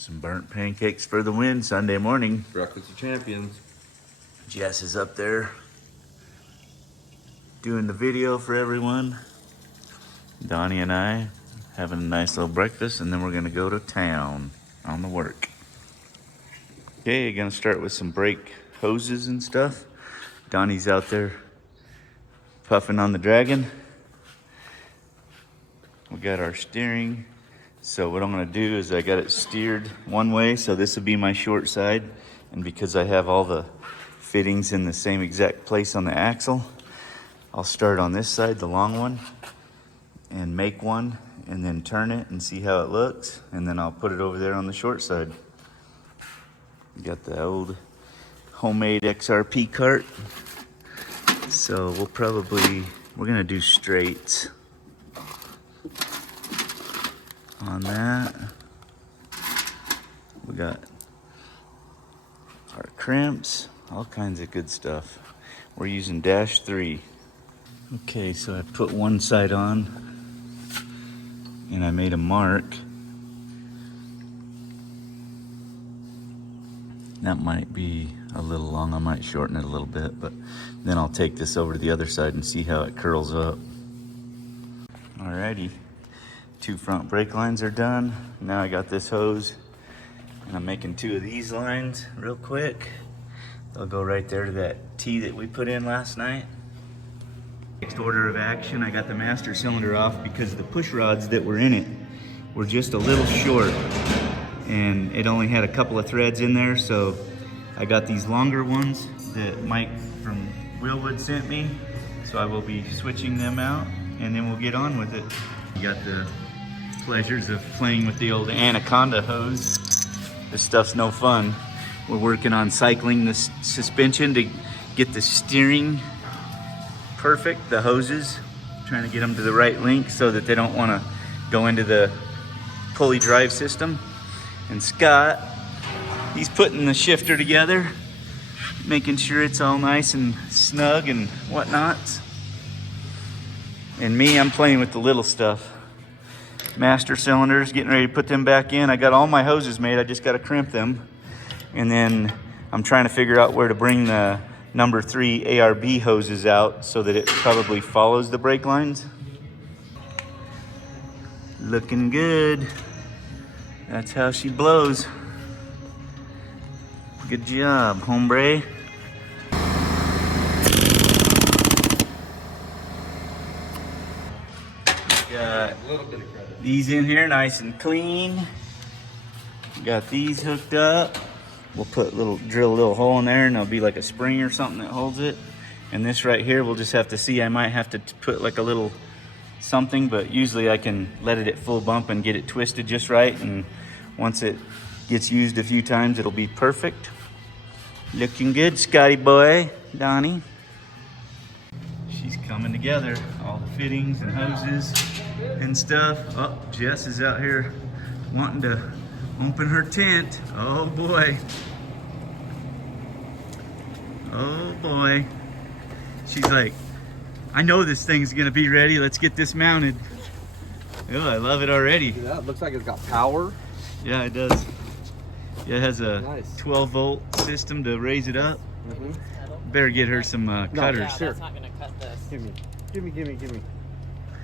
Some burnt pancakes for the win Sunday morning. Breakfast of champions. Jess is up there doing the video for everyone. Donnie and I having a nice little breakfast, and then we're gonna go to town on the work. Okay, gonna start with some brake hoses and stuff. Donnie's out there puffing on the dragon. We got our steering. So what I'm gonna do is I got it steered one way, so this will be my short side. And because I have all the fittings in the same exact place on the axle, I'll start on this side, the long one, and make one, and then turn it and see how it looks. And then I'll put it over there on the short side. Got the old homemade XRP cart. So we're gonna do straights on that. We got our crimps, all kinds of good stuff. We're using -3. Okay, so I put one side on and I made a mark. That might be a little long. I might shorten it a little bit, but then I'll take this over to the other side and see how it curls up. Alrighty. 2 front brake lines are done. Now I got this hose and I'm making 2 of these lines real quick. They'll go right there to that T that we put in last night. Next order of action, I got the master cylinder off because the push rods that were in it were just a little short and it only had a couple of threads in there. So I got these longer ones that Mike from Willwood sent me. So I will be switching them out and then we'll get on with it. You got the pleasures of playing with the old Anaconda hose. This stuff's no fun. We're working on cycling the suspension to get the steering perfect, the hoses, trying to get them to the right length so that they don't want to go into the pulley drive system. And Scott, he's putting the shifter together, making sure it's all nice and snug and whatnot. And me, I'm playing with the little stuff. Master cylinders, getting ready to put them back in. I got all my hoses made, I just got to crimp them. And then I'm trying to figure out where to bring the number 3 ARB hoses out so that it probably follows the brake lines. Looking good. That's how she blows. Good job, hombre. Got these in here nice and clean. Got these hooked up. We'll drill a little hole in there and there'll be like a spring or something that holds it. And this right here, we'll just have to see. I might have to put like a little something, but usually I can let it at full bump and get it twisted just right. And once it gets used a few times, it'll be perfect. Looking good, Scotty boy, Donnie. She's coming together, all the fittings and hoses and stuff. Oh, Jess is out here wanting to open her tent. Oh boy. Oh boy. She's like, I know this thing's gonna be ready. Let's get this mounted. Oh, I love it already. Yeah, it looks like it's got power. Yeah, it does. Yeah, it has a Nice. 12-volt system to raise it up. Better get her some cutters. Yeah, Sure. that's not gonna cut this. Give me.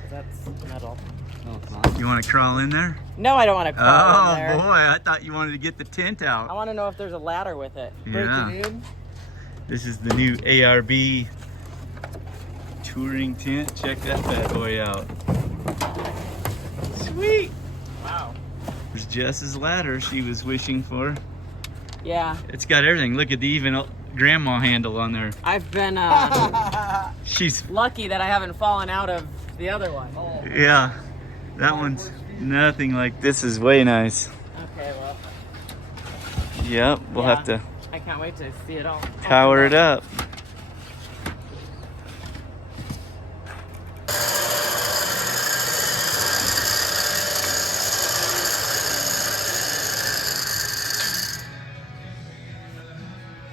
That's metal. No, it's not. You want to crawl in there? No, I don't want to crawl Oh in there. boy, I thought you wanted to get the tent I out. want to know if there's a ladder with it. Yeah. Break it in. This is the new ARB touring tent. Check that bad boy out. Sweet. Wow. There's Jess's ladder she was wishing for. Yeah. It's got everything. Look at the even grandma handle on there. I've been She's, lucky that I haven't fallen out of the other one. yeah, that one's nothing like this. Is way nice. Okay, well. Yep, we'll Yeah. have to I can't wait to see it all. power it up.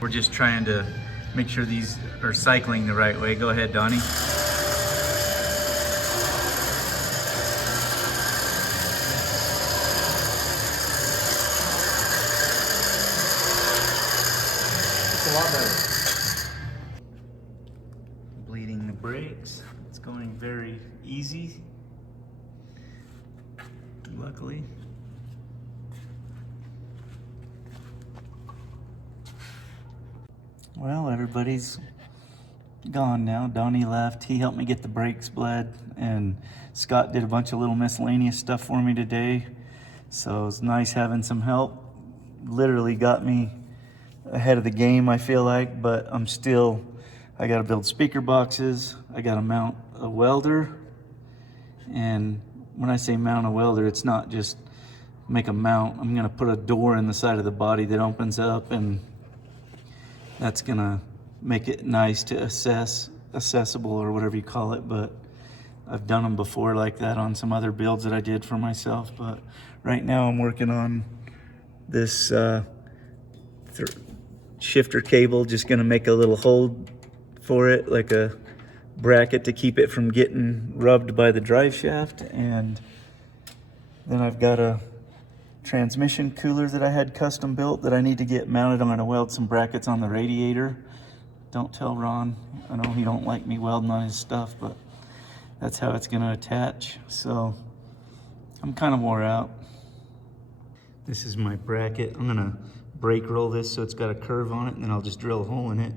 We're just trying to make sure these are cycling the right way. Go ahead, Donnie. easy, luckily. Well, everybody's gone now. Donnie left. He helped me get the brakes bled, and Scott did a bunch of little miscellaneous stuff for me today. So it's nice having some help. Literally got me ahead of the game, I feel like, but I gotta build speaker boxes. I gotta mount a welder. And when I say mount a welder, it's not just make a mount. I'm gonna put a door in the side of the body that opens up, and that's gonna make it nice to accessible or whatever you call it. But I've done them before like that on some other builds that I did for myself. But right now I'm working on this shifter cable, just gonna make a little hold for it, like a bracket to keep it from getting rubbed by the drive shaft. And then I've got a transmission cooler that I had custom built that I need to get mounted. I'm gonna weld some brackets on the radiator. Don't tell Ron, I know he don't like me welding on his stuff, but that's how it's gonna attach. So I'm kind of wore out. This is my bracket. I'm gonna brake roll this so it's got a curve on it, and then I'll just drill a hole in it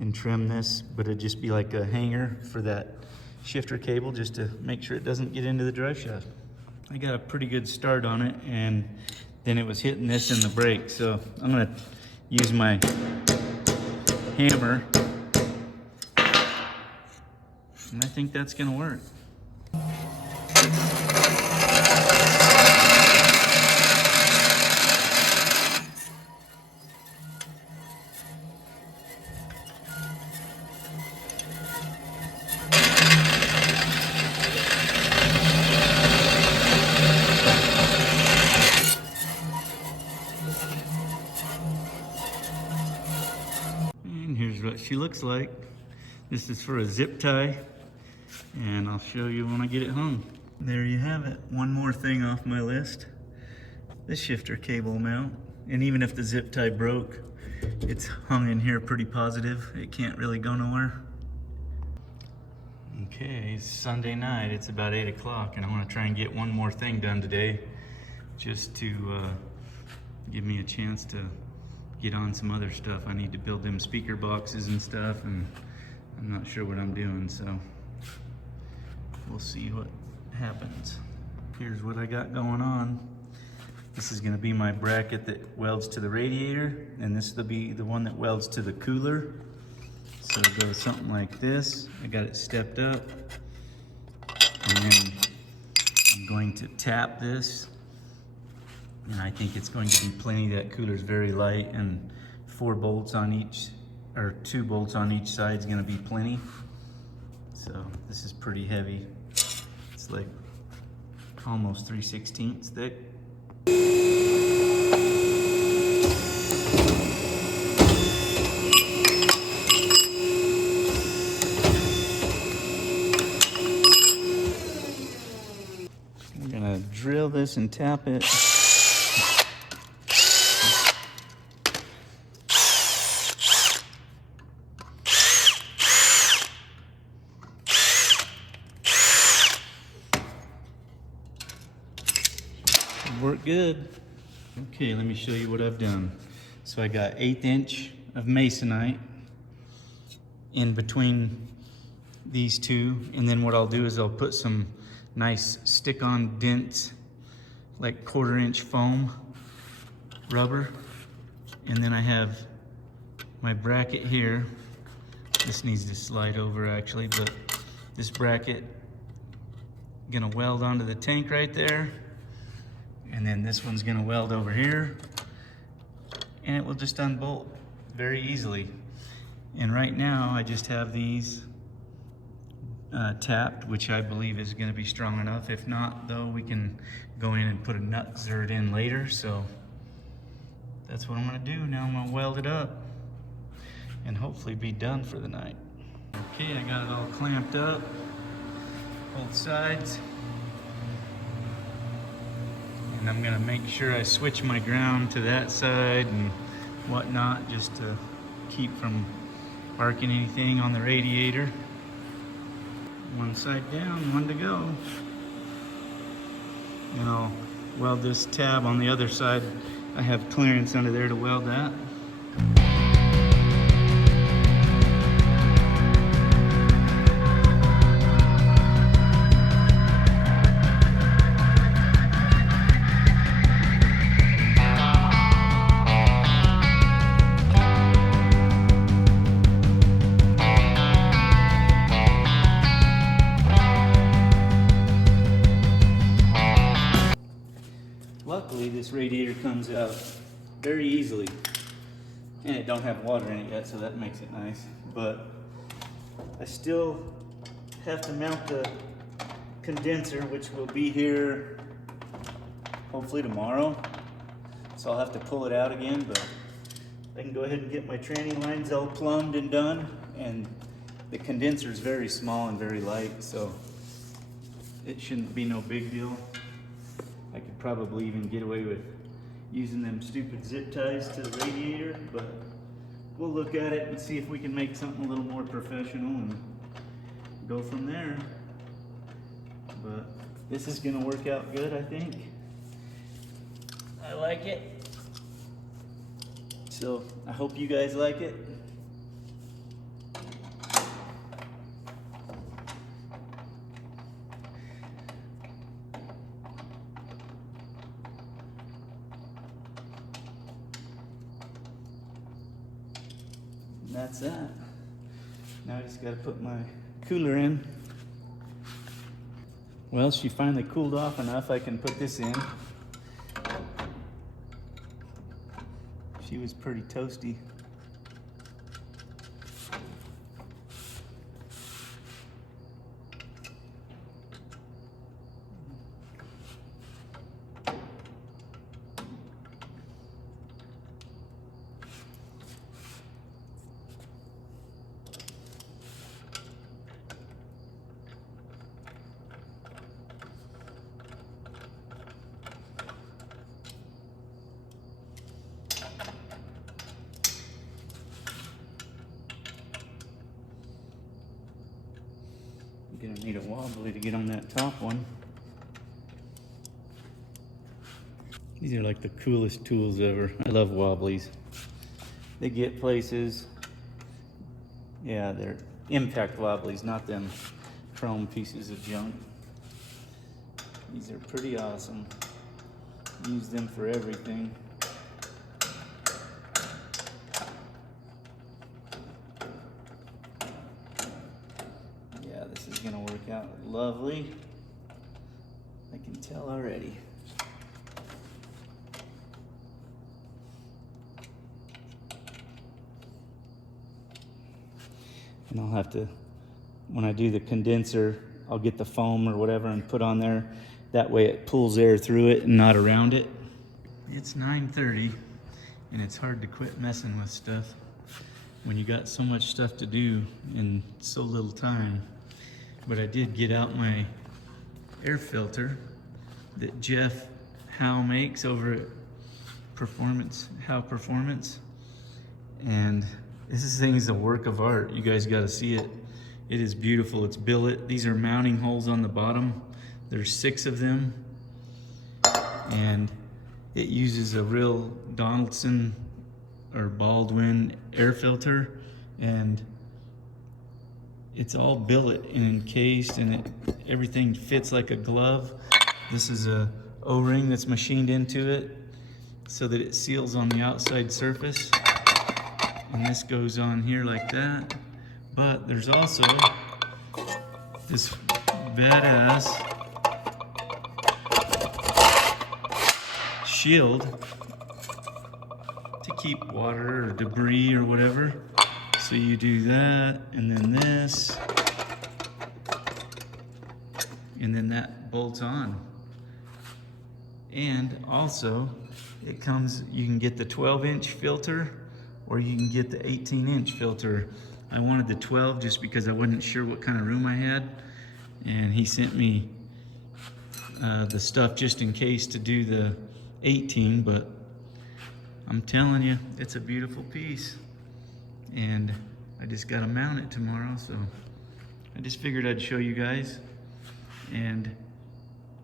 and trim this, but it'd just be like a hanger for that shifter cable, just to make sure it doesn't get into the drive shaft. I got a pretty good start on it, and then it was hitting this in the brake. So I'm gonna use my hammer, and I think that's gonna work. What she looks like. This is for a zip tie, and I'll show you when I get it hung. There you have it. One more thing off my list, the shifter cable mount. And even if the zip tie broke, it's hung in here pretty positive. It can't really go nowhere. Okay, it's Sunday night. It's about 8 o'clock, and I want to try and get one more thing done today, just to give me a chance to get on some other stuff. I need to build them speaker boxes and stuff, and I'm not sure what I'm doing, so we'll see what happens. Here's what I got going on. This is gonna be my bracket that welds to the radiator, and this will be the one that welds to the cooler. So it goes something like this. I got it stepped up, and then I'm going to tap this. And I think it's going to be plenty. That cooler's very light, and 4 bolts on each, or 2 bolts on each side is gonna be plenty. So this is pretty heavy. It's like almost 3/16 thick. I'm gonna drill this and tap it. Work good. Okay, let me show you what I've done. So I got 1/8 inch of masonite in between these two, and then what I'll do is I'll put some nice stick-on dents, like 1/4 inch foam rubber, and then I have my bracket here. This needs to slide over actually, but this bracket gonna weld onto the tank right there. And then this one's gonna weld over here, and it will just unbolt very easily. And right now I just have these tapped, which I believe is gonna be strong enough. If not though, we can go in and put a nut zerd in later. So that's what I'm gonna do. Now I'm gonna weld it up and hopefully be done for the night. Okay, I got it all clamped up, both sides. And I'm gonna make sure I switch my ground to that side and whatnot, just to keep from arcing anything on the radiator. One side down, one to go. And I'll weld this tab on the other side. I have clearance under there to weld that. Luckily, this radiator comes out very easily, and it don't have water in it yet, so that makes it nice. But I still have to mount the condenser, which will be here hopefully tomorrow. So I'll have to pull it out again, but I can go ahead and get my tranny lines all plumbed and done. And the condenser is very small and very light, so it shouldn't be no big deal. I could probably even get away with using them stupid zip ties to the radiator, but we'll look at it and see if we can make something a little more professional and go from there. But this is gonna work out good, I think. I like it. So I hope you guys like it. That's that. Now I just got to put my cooler in. Well, she finally cooled off enough I can put this in. She was pretty toasty. You're gonna need a wobbly to get on that top one. These are like the coolest tools ever. I love wobblies. They get places. Yeah, they're impact wobblies, not them chrome pieces of junk. These are pretty awesome. Use them for everything. This is gonna work out lovely. I can tell already. And I'll have to, when I do the condenser, I'll get the foam or whatever and put on there. That way it pulls air through it and not around it. It's 9:30 and it's hard to quit messing with stuff when you got so much stuff to do in so little time. But I did get out my air filter that Jeff Howe makes over at Howe Performance. And this thing is a work of art. You guys got to see it. It is beautiful. It's billet. These are mounting holes on the bottom. There's 6 of them. And it uses a real Donaldson or Baldwin air filter. And it's all billet and encased, and everything fits like a glove. This is a O-ring that's machined into it so that it seals on the outside surface. And this goes on here like that. But there's also this badass shield to keep water or debris or whatever. So you do that, and then this, and then that bolts on. And also, it comes, you can get the 12-inch filter, or you can get the 18-inch filter. I wanted the 12 just because I wasn't sure what kind of room I had, and he sent me the stuff just in case to do the 18, but I'm telling you, it's a beautiful piece. And I just got to mount it tomorrow, so I just figured I'd show you guys. And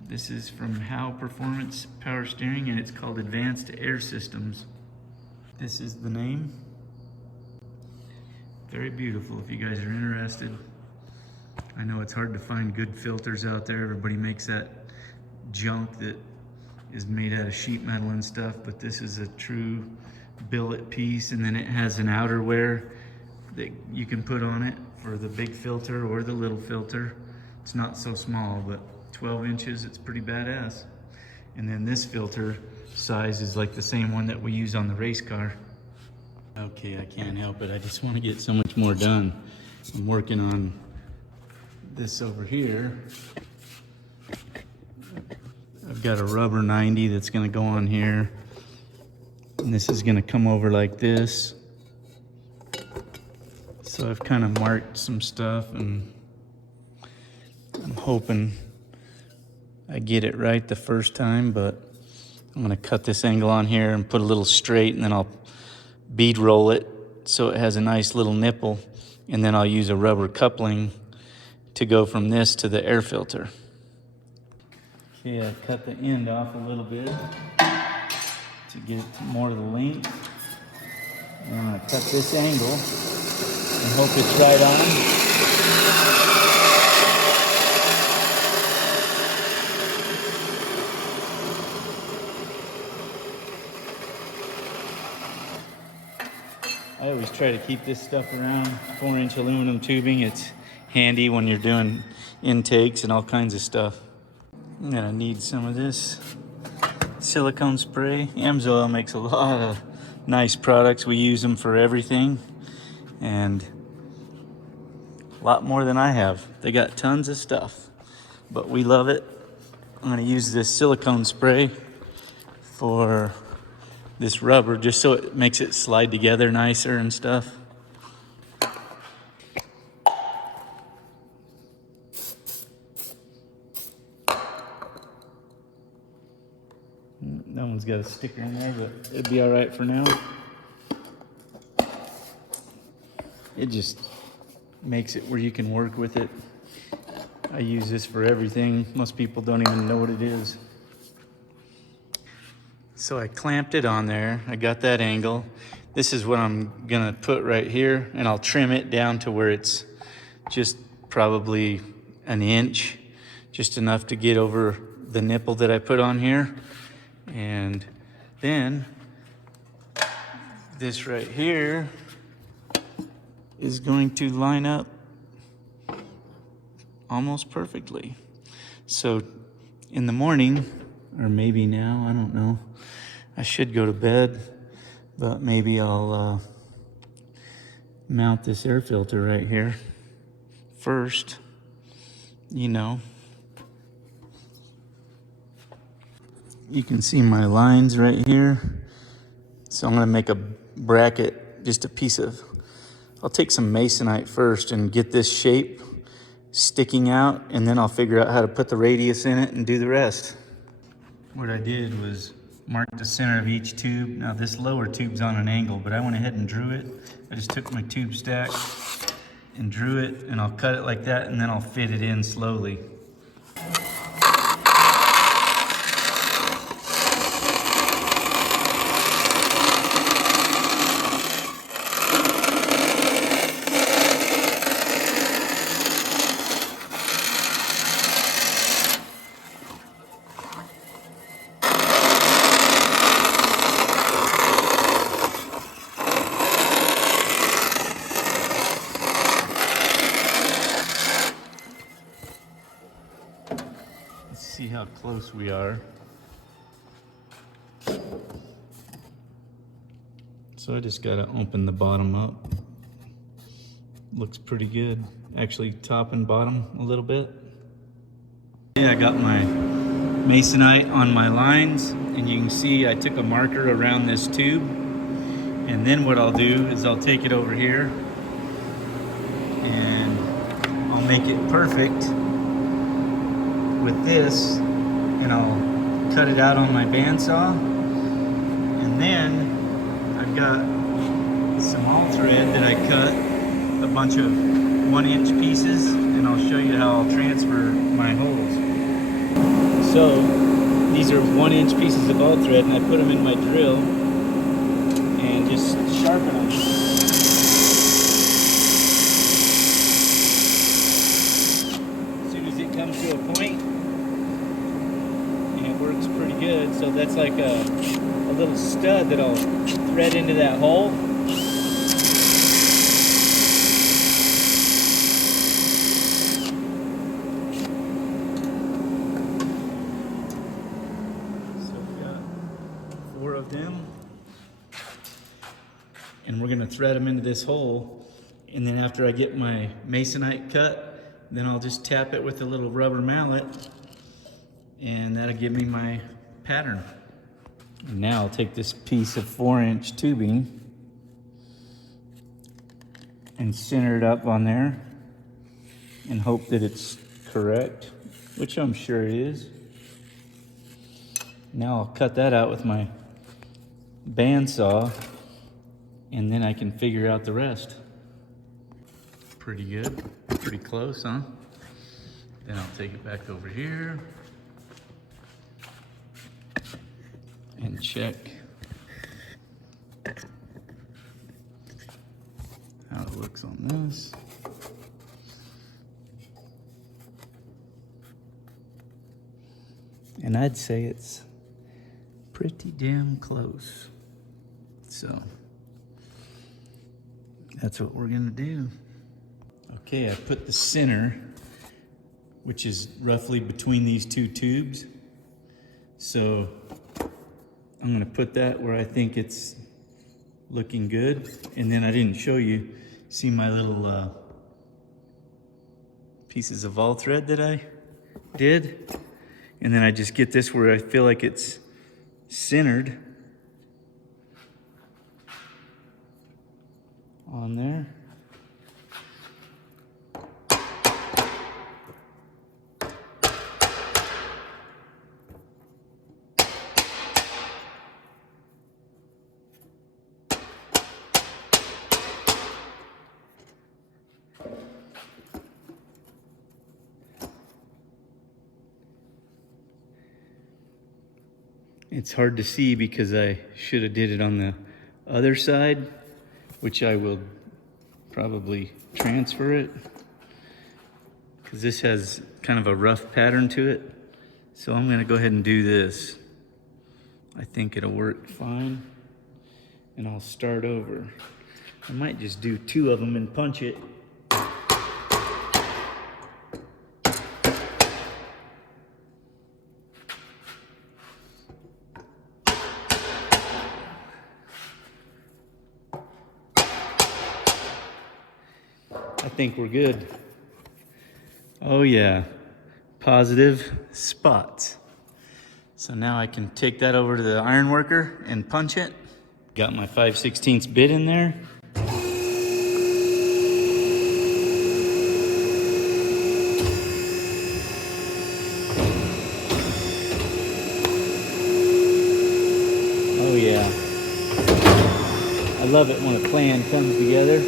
this is from Howe Performance Power Steering, and it's called Advanced Air Systems. This is the name. Very beautiful if you guys are interested. I know it's hard to find good filters out there. Everybody makes that junk that is made out of sheet metal and stuff, but this is a true billet piece, and then it has an outerwear that you can put on it for the big filter or the little filter. It's not so small, but 12 inches, it's pretty badass. And then this filter size is like the same one that we use on the race car. Okay, I can't help it. I just want to get so much more done. I'm working on this over here. I've got a rubber 90 that's going to go on here. And this is going to come over like this. So I've kind of marked some stuff, and I'm hoping I get it right the first time, but I'm going to cut this angle on here and put a little straight, and then I'll bead roll it so it has a nice little nipple, and then I'll use a rubber coupling to go from this to the air filter. Okay, I cut the end off a little bit to get it more to the length. And I'm going to cut this angle and hope it's right on. I always try to keep this stuff around. 4-inch aluminum tubing. It's handy when you're doing intakes and all kinds of stuff. I'm gonna need some of this silicone spray. Amsoil makes a lot of nice products. We use them for everything, and a lot more than I have. They got tons of stuff, but we love it. I'm gonna use this silicone spray for this rubber just so it makes it slide together nicer and stuff. That one's got a sticker in there, but it'd be all right for now. It just makes it where you can work with it. I use this for everything. Most people don't even know what it is. So I clamped it on there. I got that angle. This is what I'm gonna put right here, and I'll trim it down to where it's just probably an inch, just enough to get over the nipple that I put on here. And then this right here is going to line up almost perfectly. So in the morning, or maybe now, I don't know, I should go to bed, but maybe I'll mount this air filter right here first, you know. You can see my lines right here. So I'm gonna make a bracket, just a piece of, I'll take some masonite first and get this shape sticking out, and then I'll figure out how to put the radius in it and do the rest. What I did was mark the center of each tube. Now this lower tube's on an angle, but I went ahead and drew it. I just took my tube stack and drew it, and I'll cut it like that, and then I'll fit it in slowly. See how close we are. So I just gotta open the bottom up. Looks pretty good. Actually, top and bottom a little bit. Yeah, I got my masonite on my lines, and you can see I took a marker around this tube. And then what I'll do is I'll take it over here and I'll make it perfect with this, and I'll cut it out on my bandsaw. And then I've got some all thread that I cut a bunch of 1-inch pieces, and and I'll show you how I'll transfer my holes. So these are 1-inch pieces of all thread, and I put them in my drill and just sharpen them. As soon as it comes to a point, and it works pretty good. So that's like a little stud that I'll thread into that hole. Them, and we're going to thread them into this hole, and then after I get my masonite cut, then I'll just tap it with a little rubber mallet, and that'll give me my pattern. And now I'll take this piece of 4-inch tubing and center it up on there and hope that it's correct, which I'm sure it is. Now I'll cut that out with my bandsaw, and then I can figure out the rest. Pretty good, pretty close, huh? Then I'll take it back over here and check how it looks on this. And I'd say it's pretty damn close. So that's what we're gonna do. Okay, I put the center, which is roughly between these two tubes. So I'm gonna put that where I think it's looking good. And then I didn't show you, see my little pieces of all thread that I did? And then I just get this where I feel like it's centered on there. It's hard to see because I should have did it on the other side, which I will probably transfer it because this has kind of a rough pattern to it. So I'm gonna go ahead and do this. I think it'll work fine, and I'll start over. I might just do 2 of them and punch it. I think we're good. Oh yeah, positive spots. So now I can take that over to the iron worker and punch it. Got my 5/16 bit in there. Oh yeah. I love it when a plan comes together.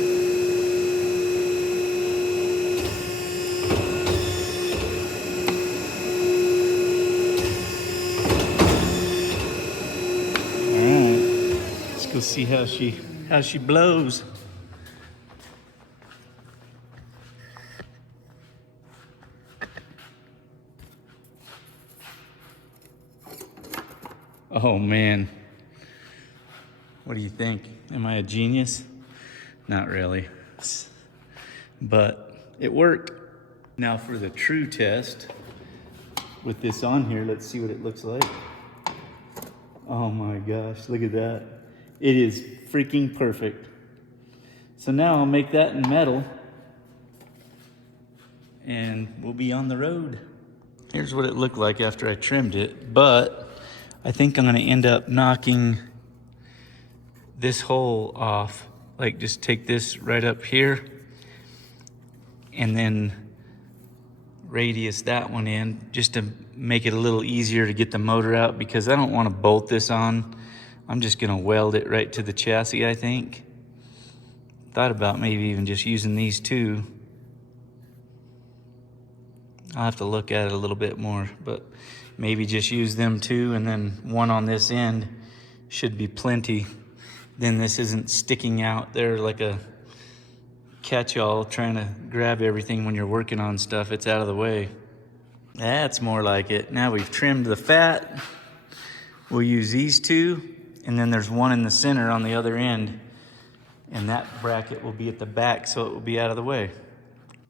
We'll see how she blows. Oh man, what do you think? Am I a genius? Not really, but it worked. Now for the true test with this on here, let's see what it looks like. Oh my gosh, look at that. It is freaking perfect. So now I'll make that in metal and we'll be on the road. Here's what it looked like after I trimmed it, but I think I'm gonna end up knocking this hole off. Like just take this right up here and then radius that one in just to make it a little easier to get the motor out, because I don't want to bolt this on. I'm just gonna weld it right to the chassis, I think. Thought about maybe even just using these two. I'll have to look at it a little bit more, but maybe just use them two, and then one on this end should be plenty. Then this isn't sticking out there like a catch-all trying to grab everything when you're working on stuff. It's out of the way. That's more like it. Now we've trimmed the fat. We'll use these two, and then there's one in the center on the other end, and that bracket will be at the back, so it will be out of the way.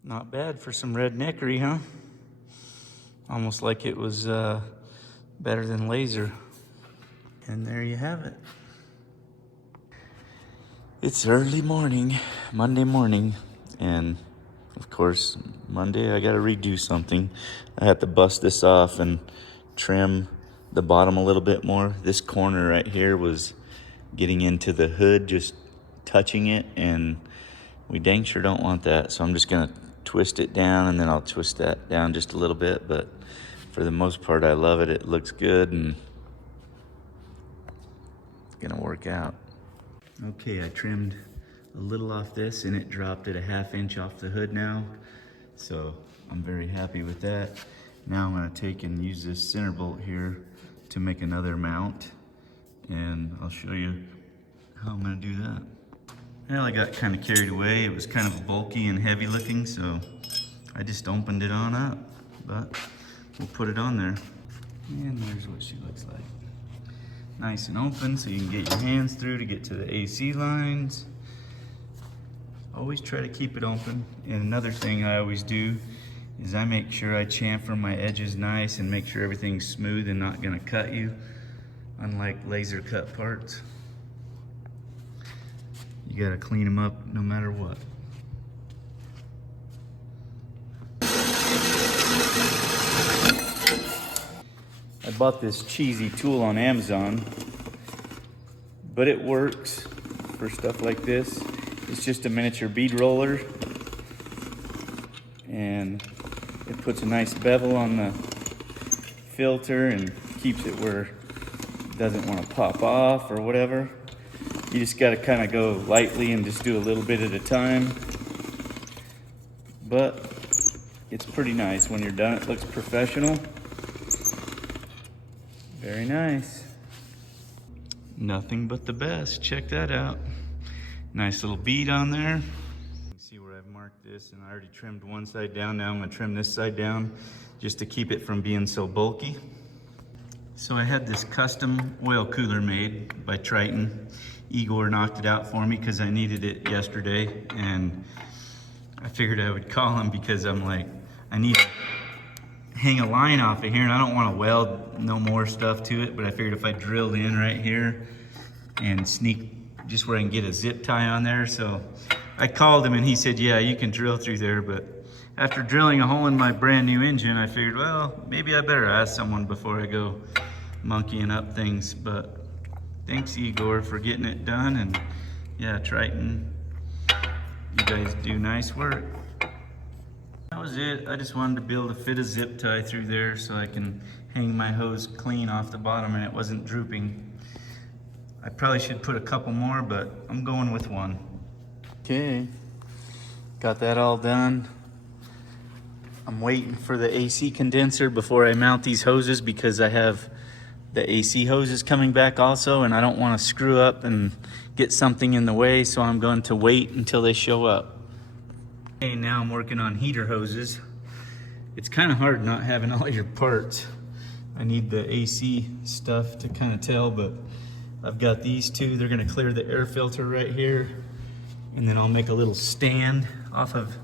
Not bad for some redneckery, huh? Almost like it was better than laser. And there you have it. It's early morning, Monday morning, and of course, Monday I gotta redo something. I had to bust this off and trim the bottom a little bit more. This corner right here was getting into the hood, just touching it, and we dang sure don't want that. So I'm just gonna twist it down, and then I'll twist that down just a little bit, but for the most part, I love it. It looks good, and it's gonna work out. Okay, I trimmed a little off this, and it dropped it a 1/2 inch off the hood now. So I'm very happy with that. Now I'm gonna take and use this center bolt here to make another mount, and I'll show you how I'm gonna do that. Well, I got kind of carried away. It was kind of bulky and heavy looking, so I just opened it on up, but we'll put it on there. And there's what she looks like. Nice and open, so you can get your hands through to get to the AC lines. Always try to keep it open. And another thing I always do is I make sure I chamfer my edges nice and make sure everything's smooth and not gonna cut you, unlike laser cut parts. You gotta clean them up no matter what. I bought this cheesy tool on Amazon, but it works for stuff like this. It's just a miniature bead roller, and it puts a nice bevel on the filter and keeps it where it doesn't want to pop off or whatever. You just got to kind of go lightly and just do a little bit at a time, but it's pretty nice when you're done. It looks professional. Very nice. Nothing but the best. Check that out. Nice little bead on there. You can see where I've marked this, and I already trimmed one side down. Now I'm gonna trim this side down just to keep it from being so bulky. So I had this custom oil cooler made by Triton. Igor knocked it out for me because I needed it yesterday, and I figured I would call him because I'm like, I need to hang a line off of here, and I don't want to weld no more stuff to it, but I figured if I drilled in right here and sneak just where I can get a zip tie on there. So I called him and he said, yeah, you can drill through there. But after drilling a hole in my brand new engine, I figured, well, maybe I better ask someone before I go monkeying up things. But thanks, Igor, for getting it done. And yeah, Triton, you guys do nice work. That was it. I just wanted to be able to fit a zip tie through there so I can hang my hose clean off the bottom and it wasn't drooping. I probably should put a couple more, but I'm going with one. Okay, got that all done. I'm waiting for the AC condenser before I mount these hoses because I have the AC hoses coming back also, and I don't want to screw up and get something in the way, so I'm going to wait until they show up. Okay, now I'm working on heater hoses. It's kind of hard not having all your parts. I need the AC stuff to kind of tell, but I've got these two. They're gonna clear the air filter right here, and then I'll make a little stand off of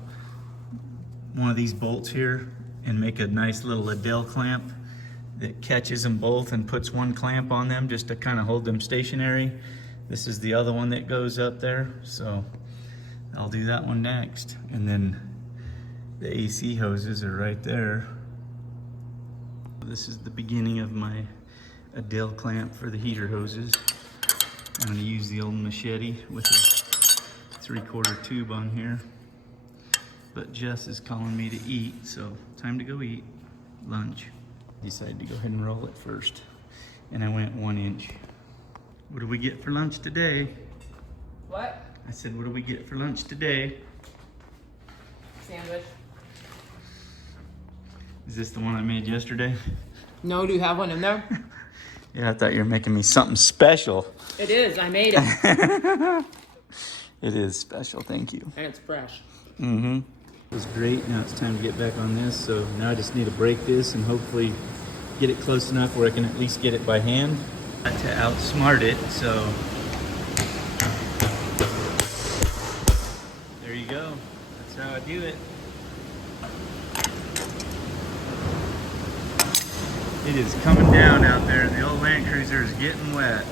one of these bolts here and make a nice little Adele clamp that catches them both and puts one clamp on them just to kind of hold them stationary. This is the other one that goes up there, so I'll do that one next. And then the AC hoses are right there. This is the beginning of my Adele clamp for the heater hoses. I'm going to use the old machete with a 3/4 tube on here. But Jess is calling me to eat, so time to go eat lunch. Decided to go ahead and roll it first, and I went 1 inch. What do we get for lunch today? What? I said, what do we get for lunch today? Sandwich. Is this the one I made yesterday? No, do you have one in there? Yeah, I thought you were making me something special. It is. I made it. It is special, thank you. And it's fresh. Mm-hmm. It was great. Now it's time to get back on this. So now I just need to break this and hopefully get it close enough where I can at least get it by hand. Not to outsmart it, so there you go. That's how I do it. It is coming down out there. The old Land Cruiser is getting wet.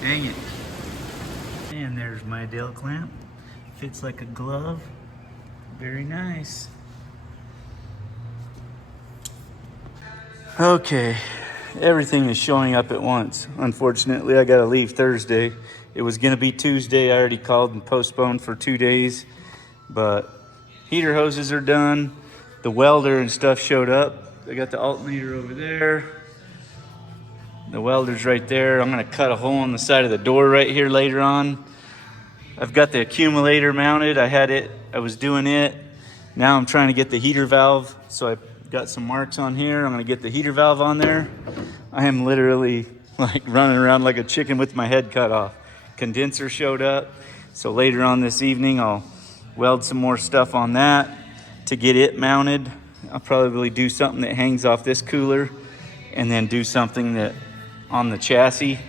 Dang it. And there's my Dale clamp. Fits like a glove. Very nice. Okay, everything is showing up at once. Unfortunately, I gotta leave Thursday. It was gonna be Tuesday. I already called and postponed for 2 days, but heater hoses are done. The welder and stuff showed up. I got the alternator over there. The welder's right there. I'm gonna cut a hole on the side of the door right here later on. I've got the accumulator mounted. I was doing it. Now I'm trying to get the heater valve. So I got some marks on here. I'm gonna get the heater valve on there. I am literally like running around like a chicken with my head cut off. Condenser showed up. So later on this evening, I'll weld some more stuff on that to get it mounted. I'll probably do something that hangs off this cooler and then do something that on the chassis.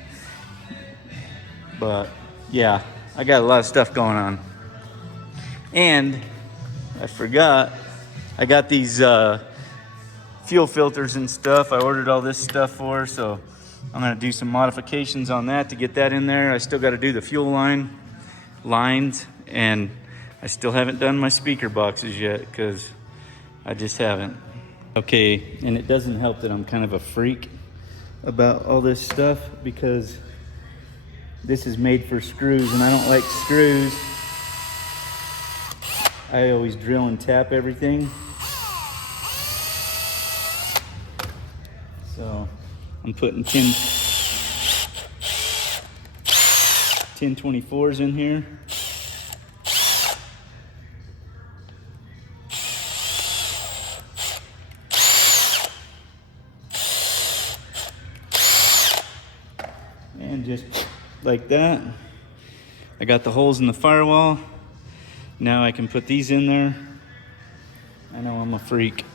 But yeah, I got a lot of stuff going on. And I forgot, I got these fuel filters and stuff. I ordered all this stuff for, so I'm gonna do some modifications on that to get that in there. I still gotta do the fuel lines, and I still haven't done my speaker boxes yet because I just haven't. Okay, and it doesn't help that I'm kind of a freak about all this stuff because this is made for screws and I don't like screws. I always drill and tap everything. So I'm putting 1024s in here. And just like that. I got the holes in the firewall. Now I can put these in there. I know I'm a freak.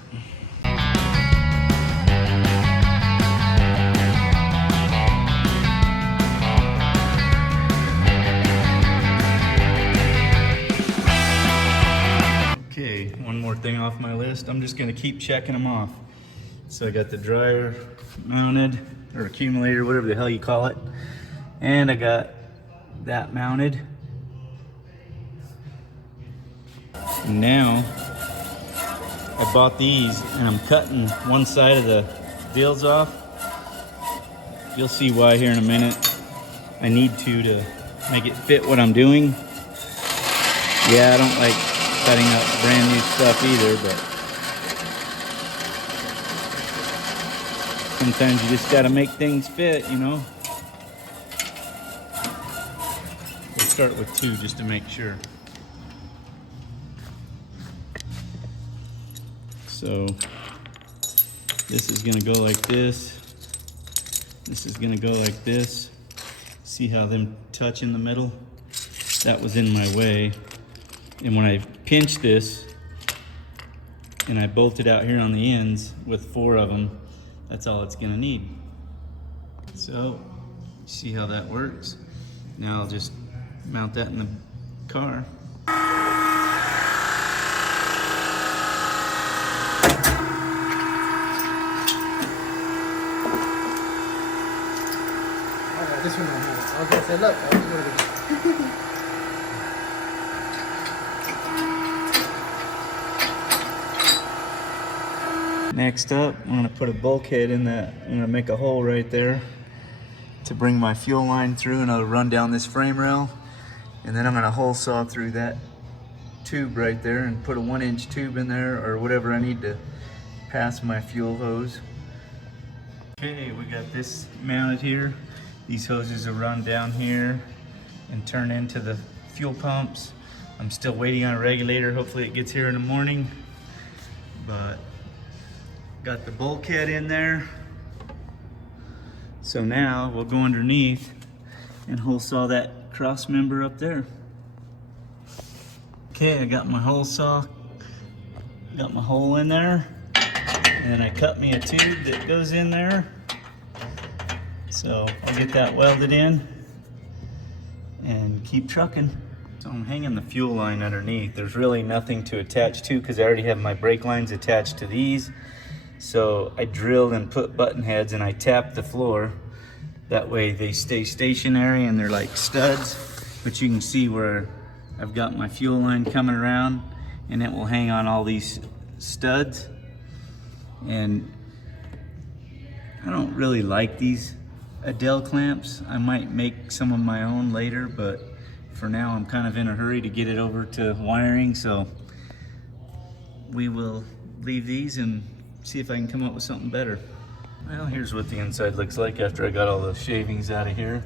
Okay, one more thing off my list. I'm just gonna keep checking them off. So I got the dryer mounted, or accumulator, whatever the hell you call it. And I got that mounted. Now, I bought these and I'm cutting one side of the deals off. You'll see why here in a minute. I need to make it fit what I'm doing. Yeah, I don't like cutting up brand new stuff either, but sometimes you just gotta make things fit, you know? We'll start with 2 just to make sure. So this is gonna go like this. This is gonna go like this. See how them touch in the middle? That was in my way. And when I pinch this and I bolt it out here on the ends with 4 of them, that's all it's gonna need. So, see how that works? Now I'll just mount that in the car. This one don't have it. I was gonna say, look, I was gonna Next up, I'm gonna put a bulkhead in that. I'm gonna make a hole right there to bring my fuel line through, and I'll run down this frame rail. And then I'm gonna hole saw through that tube right there and put a 1-inch tube in there or whatever I need to pass my fuel hose. Okay, we got this mounted here. These hoses will run down here and turn into the fuel pumps. I'm still waiting on a regulator. Hopefully it gets here in the morning. But Got the bulkhead in there. So now we'll go underneath and hole saw that cross member up there. Okay, I got my hole saw, got my hole in there, and then I cut me a tube that goes in there. So I'll get that welded in and keep trucking. So I'm hanging the fuel line underneath. There's really nothing to attach to because I already have my brake lines attached to these. So I drilled and put button heads and I tapped the floor. That way they stay stationary and they're like studs. But you can see where I've got my fuel line coming around and it will hang on all these studs. And I don't really like these Adele clamps. I might make some of my own later, but for now I'm kind of in a hurry to get it over to wiring. So we will leave these and see if I can come up with something better. Well, here's what the inside looks like after I got all the shavings out of here.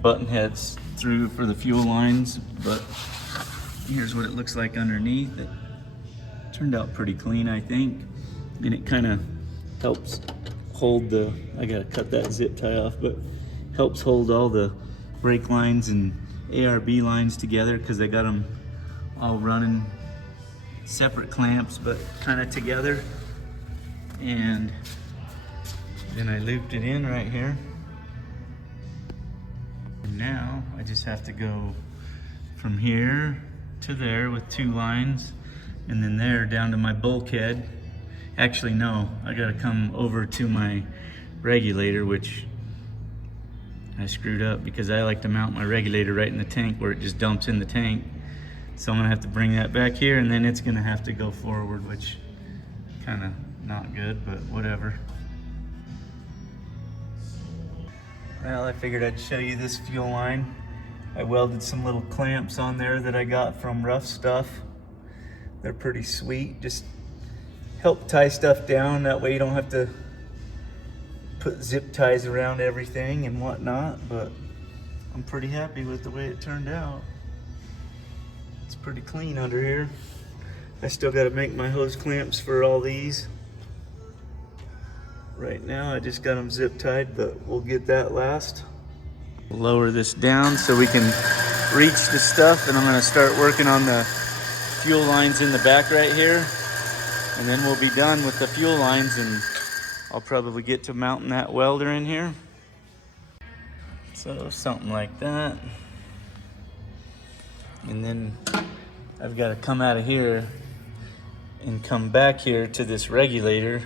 Button heads through for the fuel lines, but here's what it looks like underneath. It turned out pretty clean, I think. And it kind of helps hold the, I gotta cut that zip tie off, but helps hold all the brake lines and ARB lines together because I got them all running separate clamps, but kind of together. And then I looped it in right here. And now I just have to go from here to there with 2 lines, and then there down to my bulkhead. Actually, no, I gotta come over to my regulator, which I screwed up because I like to mount my regulator right in the tank where it just dumps in the tank. So I'm gonna have to bring that back here, and then it's gonna have to go forward, which kind of not good, but whatever. Well, I figured I'd show you this fuel line. I welded some little clamps on there that I got from Rough Stuff. They're pretty sweet. Just help tie stuff down. That way you don't have to put zip ties around everything and whatnot, but I'm pretty happy with the way it turned out. It's pretty clean under here. I still got to make my hose clamps for all these. Right now I just got them zip tied, but we'll get that last. Lower this down so we can reach the stuff, and I'm going to start working on the fuel lines in the back right here, and then we'll be done with the fuel lines, and I'll probably get to mounting that welder in here. So something like that. And then I've got to come out of here and come back here to this regulator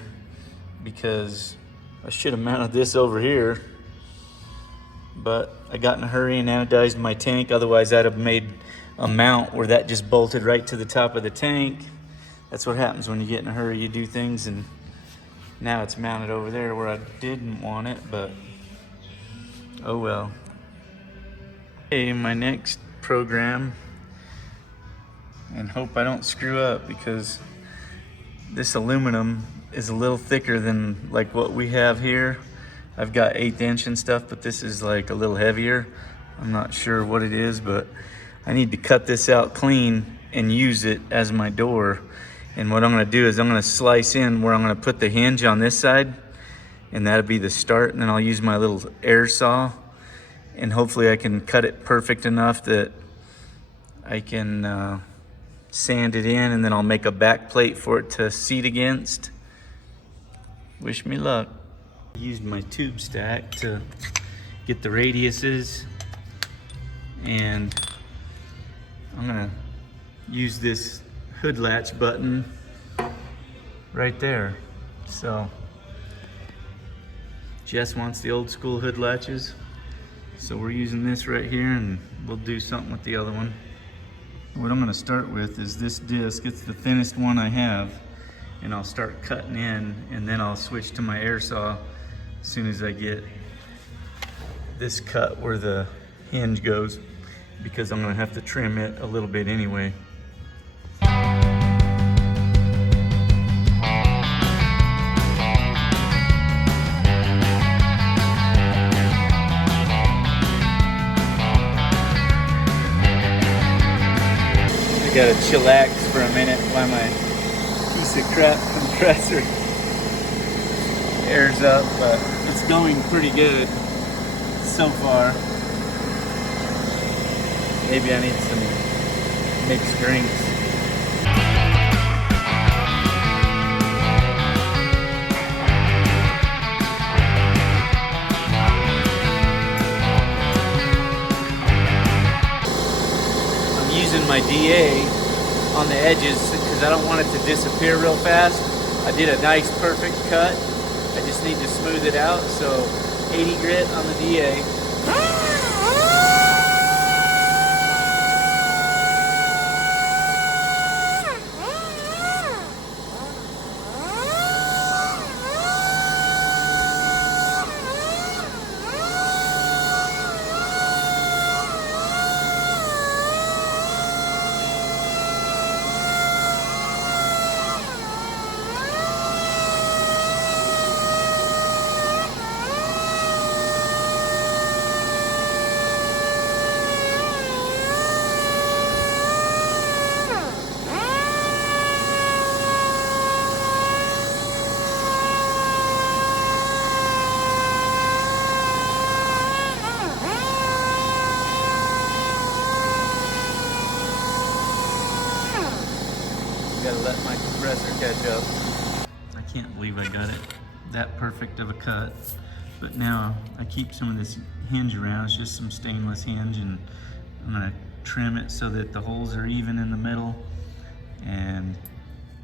because I should have mounted this over here, but I got in a hurry and anodized my tank. Otherwise I'd have made a mount where that just bolted right to the top of the tank. That's what happens when you get in a hurry. You do things, and now it's mounted over there where I didn't want it, but oh well. Okay, my next program, and hope I don't screw up because this aluminum is a little thicker than like what we have here. I've got 1/8 inch and stuff, but this is like a little heavier. I'm not sure what it is, but I need to cut this out clean and use it as my door. And what I'm gonna do is I'm gonna slice in where I'm gonna put the hinge on this side, and that'll be the start. And then I'll use my little air saw, and hopefully I can cut it perfect enough that I can sand it in, and then I'll make a back plate for it to seat against. Wish me luck. I used my tube stack to get the radiuses, and I'm gonna use this hood latch button right there. So Jess wants the old school hood latches, so we're using this right here, and we'll do something with the other one. What I'm gonna start with is this disc. It's the thinnest one I have, and I'll start cutting in, and then I'll switch to my air saw as soon as I get this cut where the hinge goes, because I'm gonna have to trim it a little bit anyway. Gotta chillax for a minute while my piece of crap compressor airs up, but it's going pretty good so far. Maybe I need some mixed drinks. I'm using my DA on the edges because I don't want it to disappear real fast. I did a nice perfect cut. I just need to smooth it out, so 80 grit on the DA. Gotta let my compressor catch up. I can't believe I got it that perfect of a cut. But now I keep some of this hinge around. It's just some stainless hinge, and I'm gonna trim it so that the holes are even in the middle and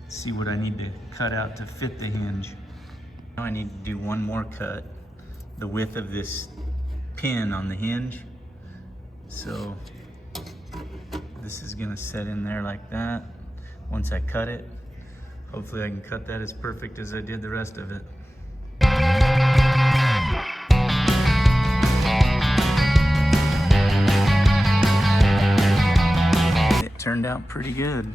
see what I need to cut out to fit the hinge. Now I need to do one more cut, the width of this pin on the hinge. So this is gonna set in there like that. Once I cut it, hopefully I can cut that as perfect as I did the rest of it. It turned out pretty good.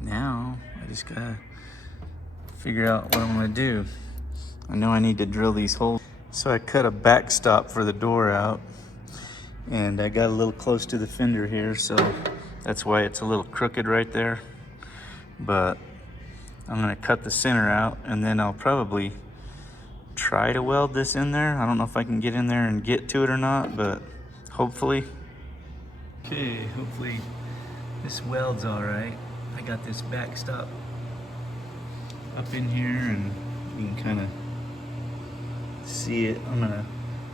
Now, I just gotta figure out what I'm gonna do. I know I need to drill these holes. So I cut a backstop for the door out, and I got a little close to the fender here, so that's why it's a little crooked right there. But I'm gonna cut the center out, and then I'll probably try to weld this in there. I don't know if I can get in there and get to it or not, but hopefully. Okay, hopefully this welds all right. I got this backstop up in here, and you can kind of see it. I'm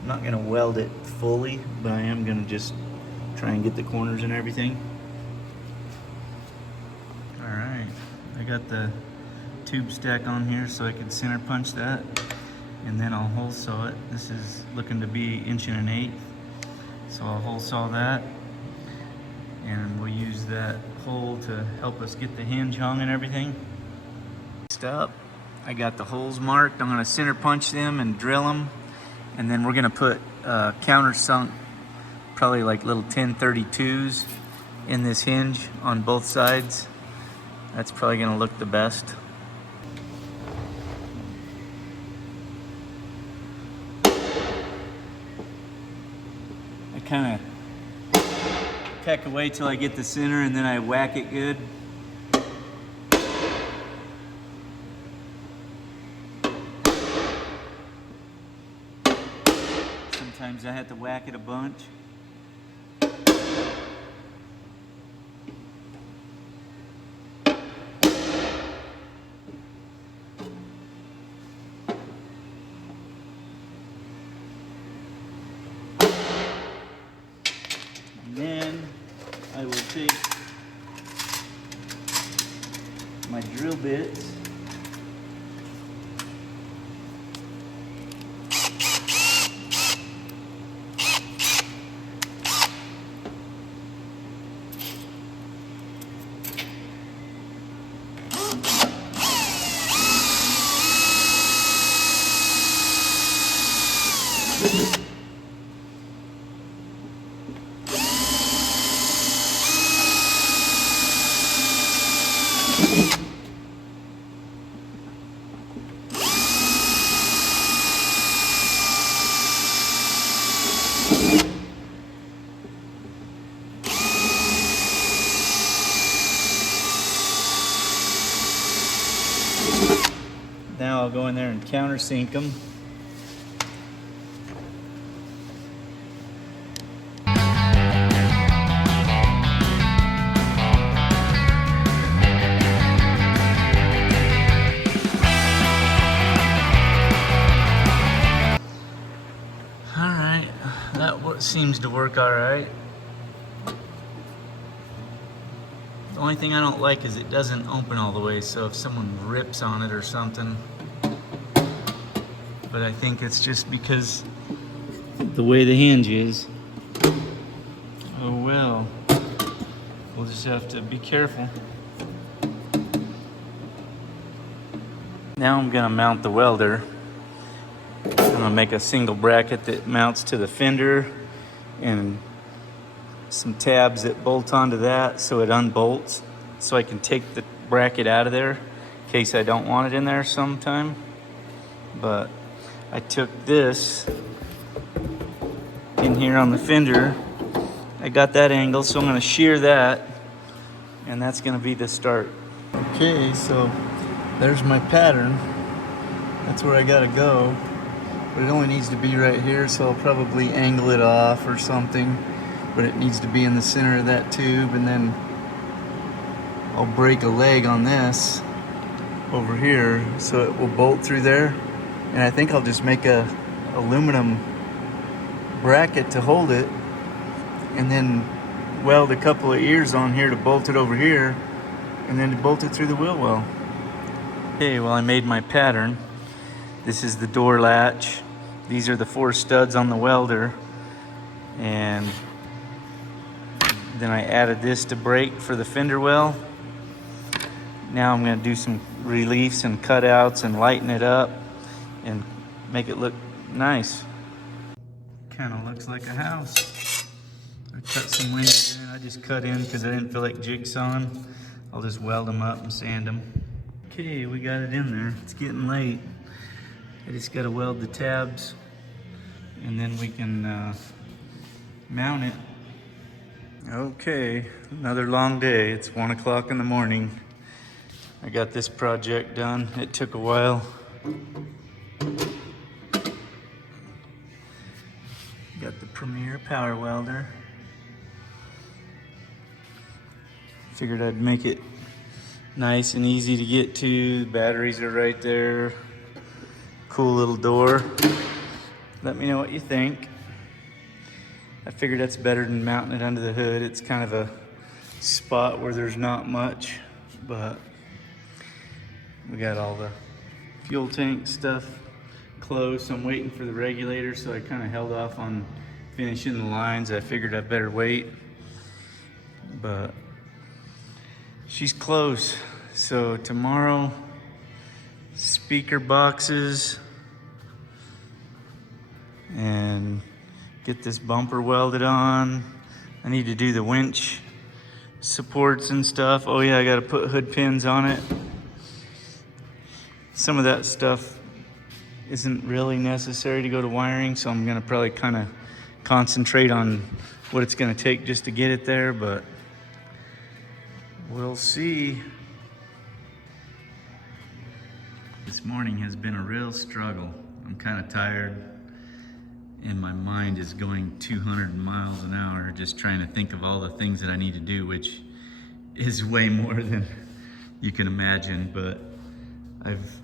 not gonna weld it fully, but I am gonna just try and get the corners and everything. All right, I got the tube stack on here so I can center punch that, and then I'll hole saw it. This is looking to be 1 1/8", so I'll hole saw that, and we'll use that hole to help us get the hinge hung and everything. Next up, I got the holes marked. I'm gonna center punch them and drill them, and then we're gonna put countersunk, probably like little 1032s in this hinge on both sides. That's probably gonna look the best. I kind of peck away till I get the center, and then I whack it good. Sometimes I have to whack it a bunch. And then I will take my drill bits . now I'll go in there and countersink them. Alright, that seems to work alright. The only thing I don't like is it doesn't open all the way, so if someone rips on it or something. But I think it's just because the way the hinge is. Oh well. We'll just have to be careful. Now I'm gonna mount the welder. I'm gonna make a single bracket that mounts to the fender and some tabs that bolt onto that so it unbolts, so I can take the bracket out of there in case I don't want it in there sometime. But I took this in here on the fender. I got that angle, so I'm gonna shear that, and that's gonna be the start. Okay, so there's my pattern. That's where I gotta go. But it only needs to be right here, so I'll probably angle it off or something. But it needs to be in the center of that tube, and then I'll break a leg on this over here so it will bolt through there. And I think I'll just make a aluminum bracket to hold it, and then weld a couple of ears on here to bolt it over here, and then to bolt it through the wheel well. Okay, well, I made my pattern. This is the door latch. These are the 4 studs on the welder, and then I added this to brake for the fender well. Now I'm going to do some reliefs and cutouts and lighten it up and make it look nice. Kind of looks like a house. I cut some windows in. I just cut in because I didn't feel like jigsawing. I'll just weld them up and sand them. Okay, we got it in there. It's getting late. I just got to weld the tabs, and then we can mount it. Okay, another long day. It's 1 o'clock in the morning. I got this project done. It took a while. Got the Premier power welder. Figured I'd make it nice and easy to get to. The batteries are right there. Cool little door. Let me know what you think. I figured that's better than mounting it under the hood. It's kind of a spot where there's not much, but we got all the fuel tank stuff close. I'm waiting for the regulator, so I kind of held off on finishing the lines. I figured I'd better wait, but she's close. So tomorrow, speaker boxes and get this bumper welded on. I need to do the winch supports and stuff. Oh yeah, I gotta put hood pins on it. Some of that stuff isn't really necessary to go to wiring, so I'm gonna probably kind of concentrate on what it's gonna take just to get it there, but we'll see. This morning has been a real struggle. I'm kind of tired, and my mind is going 200 miles an hour just trying to think of all the things that I need to do, which is way more than you can imagine. But I've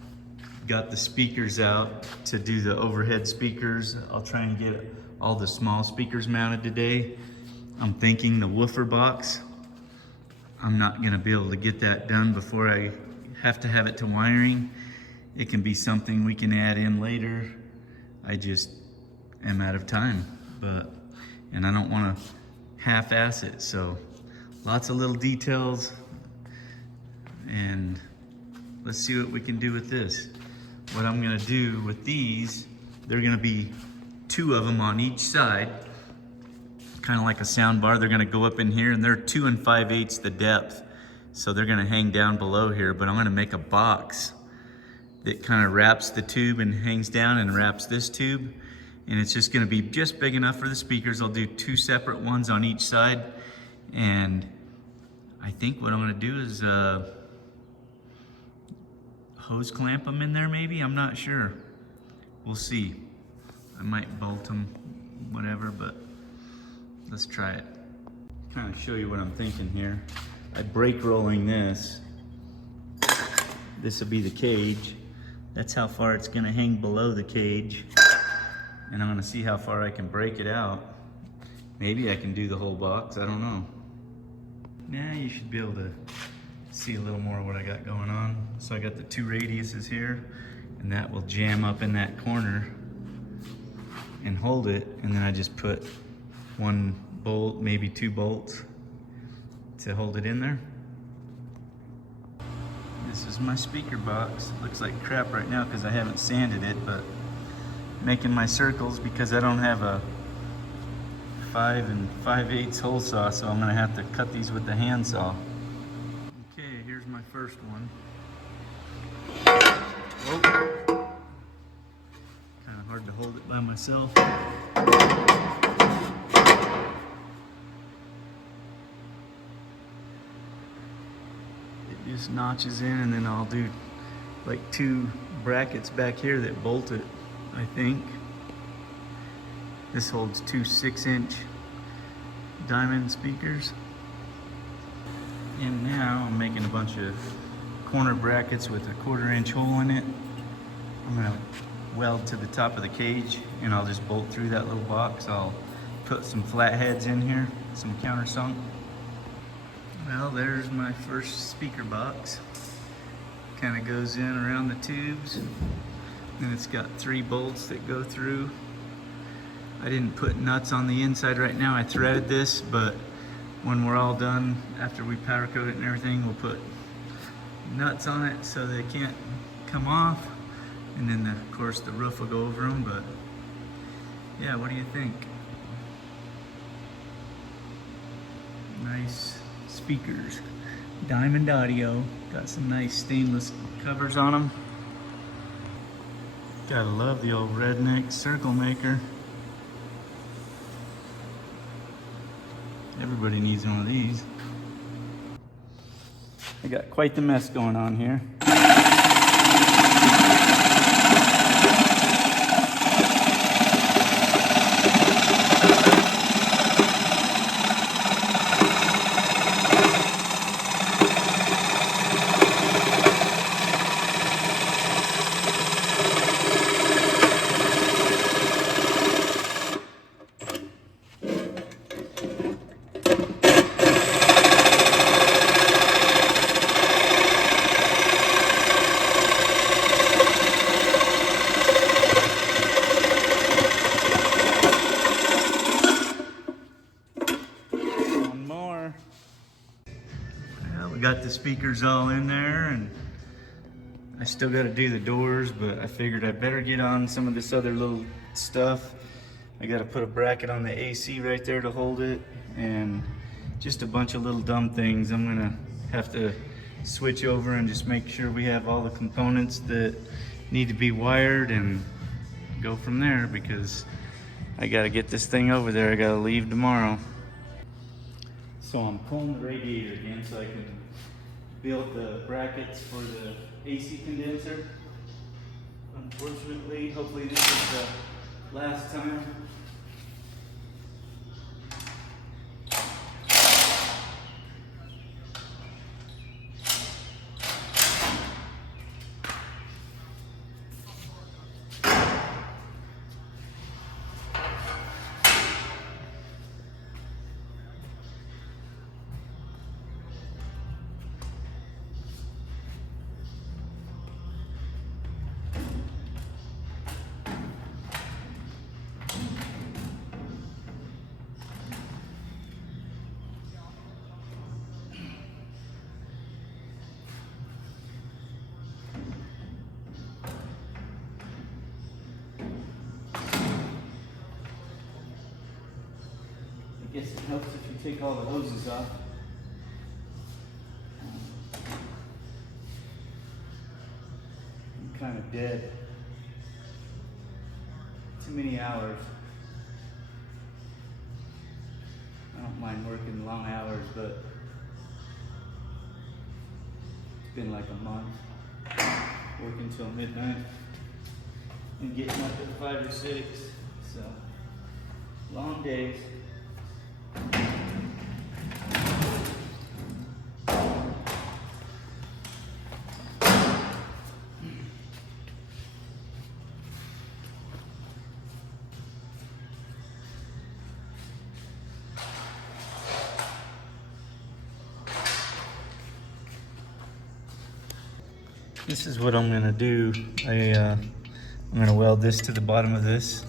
got the speakers out to do the overhead speakers. I'll try and get all the small speakers mounted today. I'm thinking the woofer box, I'm not gonna be able to get that done before I have to have it to wiring. It can be something we can add in later. I just am out of time, and I don't want to half-ass it. So lots of little details, and let's see what we can do with this. What I'm gonna do with these, they're gonna be 2 of them on each side, kind of like a sound bar. They're gonna go up in here, and they're 2 5/8 the depth, so they're gonna hang down below here. But I'm gonna make a box that kind of wraps the tube and hangs down and wraps this tube. And it's just gonna be just big enough for the speakers. I'll do 2 separate ones on each side. And I think what I'm gonna do is hose clamp them in there maybe, I'm not sure. We'll see. I might bolt them, whatever, but let's try it. Kind of show you what I'm thinking here. I brake rolling this. This will be the cage. That's how far it's gonna hang below the cage. And I'm gonna see how far I can break it out. Maybe I can do the whole box, I don't know. Now you should be able to see a little more of what I got going on. So I got the 2 radiuses here, and that will jam up in that corner and hold it, and then I just put 1 bolt, maybe 2 bolts to hold it in there. This is my speaker box. It looks like crap right now because I haven't sanded it, but making my circles because I don't have a 5 5/8 hole saw, so I'm gonna have to cut these with the hand saw. Okay, here's my first one. Oh. Kind of hard to hold it by myself. It just notches in, and then I'll do like 2 brackets back here that bolt it, I think. This holds 2 6-inch diamond speakers. And now I'm making a bunch of corner brackets with a 1/4-inch hole in it. I'm gonna weld to the top of the cage, and I'll just bolt through that little box. I'll put some flatheads in here, some countersunk. Well, there's my first speaker box. Kind of goes in around the tubes, and it's got 3 bolts that go through. I didn't put nuts on the inside right now. I threaded this, but when we're all done, after we powder coat it and everything, we'll put nuts on it so they can't come off. And then, of course, the roof will go over them, but yeah, what do you think? Nice speakers. Diamond audio. Got some nice stainless covers on them. Gotta love the old redneck circle maker. Everybody needs one of these. I got quite the mess going on here. Got the speakers all in there, and I still got to do the doors, but I figured I better get on some of this other little stuff. I got to put a bracket on the AC right there to hold it, and just a bunch of little dumb things. I'm gonna have to switch over and just make sure we have all the components that need to be wired and go from there, because I got to get this thing over there. I got to leave tomorrow. So I'm pulling the radiator again so I can build the brackets for the AC condenser. Unfortunately, hopefully this is the last time. I guess it helps if you take all the hoses off. I'm kind of dead. Too many hours. I don't mind working long hours, but it's been like a month. working till midnight and getting up at 5 or 6. So, long days. This is what I'm gonna do. I'm gonna weld this to the bottom of this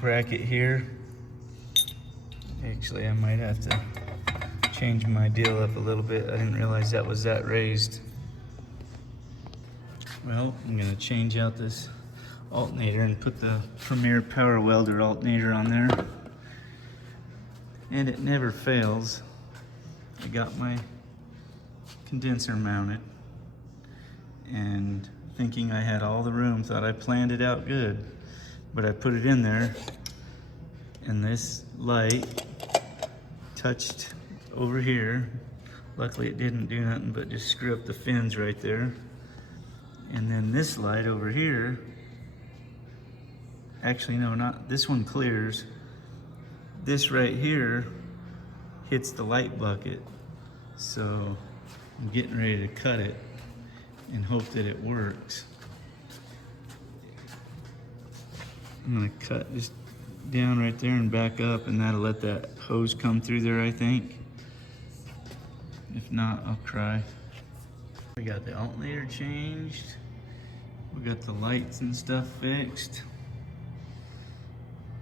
bracket here. Actually, I might have to change my deal up a little bit. I didn't realize that was that raised. Well, I'm gonna change out this alternator and put the Premier Power Welder alternator on there. And it never fails. I got my condenser mounted and thinking I had all the room, thought I planned it out good, but I put it in there and this light touched over here. Luckily it didn't do nothing but just screw up the fins right there. And then this light over here, actually no, not this one, clears. This right here hits the light bucket. So I'm getting ready to cut it and hope that it works. I'm gonna cut just down right there and back up, and that'll let that hose come through there, I think. If not, I'll cry. We got the alternator changed. We got the lights and stuff fixed.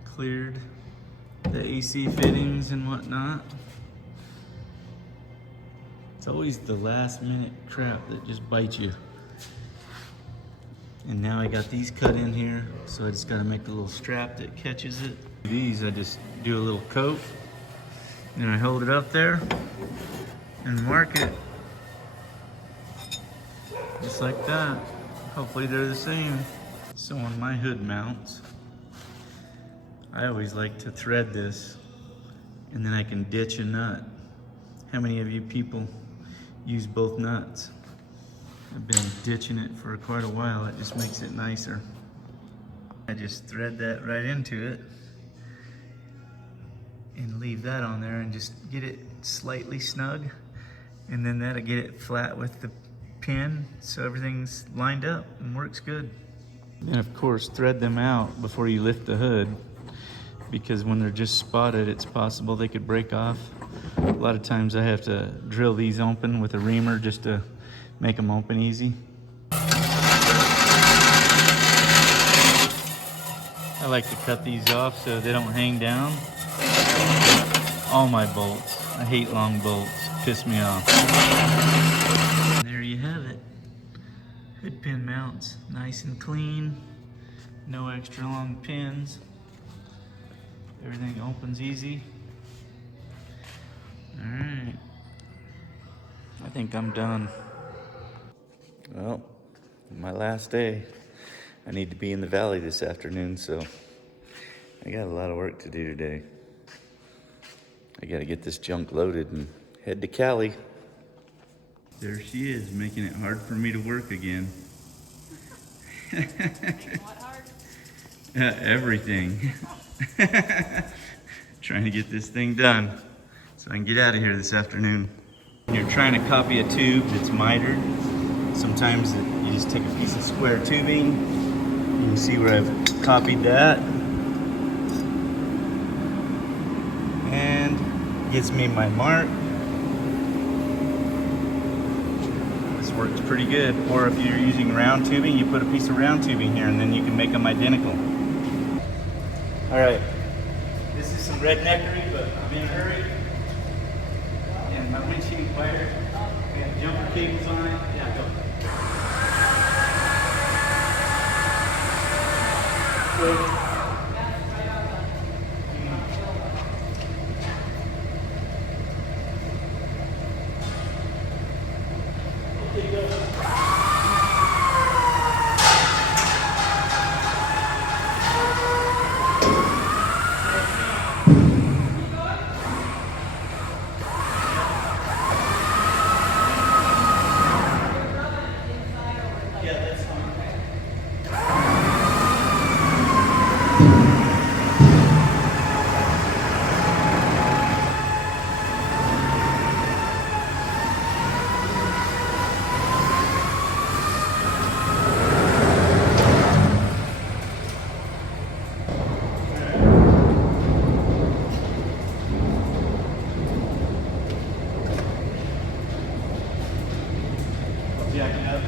Cleared the AC fittings and whatnot. It's always the last minute crap that just bites you. And now I got these cut in here, so I just gotta make a little strap that catches it. These, I just do a little coat, and I hold it up there and mark it. Just like that. Hopefully they're the same. So on my hood mounts, I always like to thread this, and then I can ditch a nut. How many of you people use both nuts? I've been ditching it for quite a while. It just makes it nicer. I just thread that right into it and leave that on there and just get it slightly snug, and then that'll get it flat with the pin so everything's lined up and works good. And of course, thread them out before you lift the hood, because when they're just spotted, it's possible they could break off. A lot of times I have to drill these open with a reamer just to make them open easy. I like to cut these off so they don't hang down. All my bolts. I hate long bolts. Piss me off. And there you have it. Hood pin mounts. Nice and clean. No extra long pins. Everything opens easy. Alright. I think I'm done. Well, my last day. I need to be in the valley this afternoon, so I got a lot of work to do today. I gotta get this junk loaded and head to Cali. There she is, making it hard for me to work again. What hard? Everything. Trying to get this thing done so I can get out of here this afternoon. When you're trying to copy a tube that's mitered, sometimes you just take a piece of square tubing. You can see where I've copied that. And gives me my mark. This works pretty good. Or if you're using round tubing, you put a piece of round tubing here and then you can make them identical. All right, this is some redneckery, but I'm in a hurry. And my windshield wiper, I got jumper cables on it. Yeah, go. Good. jack it up.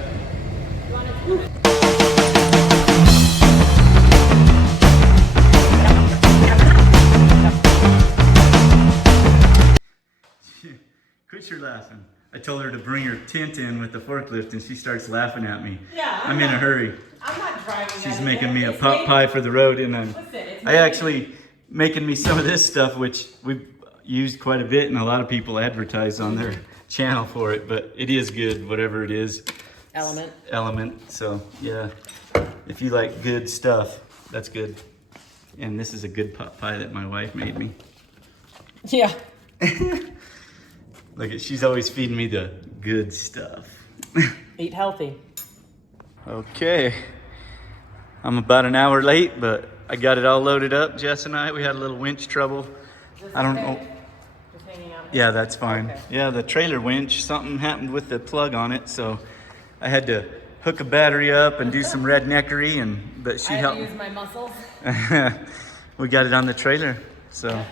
Quit your laughing. I told her to bring her tent in with the forklift and she starts laughing at me. Yeah, I'm in a hurry. I'm not driving. She's making me a pot pie for the road, and I actually making me some of this stuff, which we've used quite a bit, and a lot of people advertise on their channel for it, but it is good, whatever it is. Element. So yeah, if you like good stuff, that's good. And this is a good pot pie that my wife made me. Yeah. Look at, she's always feeding me the good stuff. Eat healthy. Okay, I'm about an hour late, but I got it all loaded up. Jess and I, we had a little winch trouble. I don't know. Just hanging out. Yeah, that's fine. Okay. Yeah, the trailer winch, something happened with the plug on it, so I had to hook a battery up and do some redneckery, but she I had helped to me. use my muscles. We got it on the trailer, so.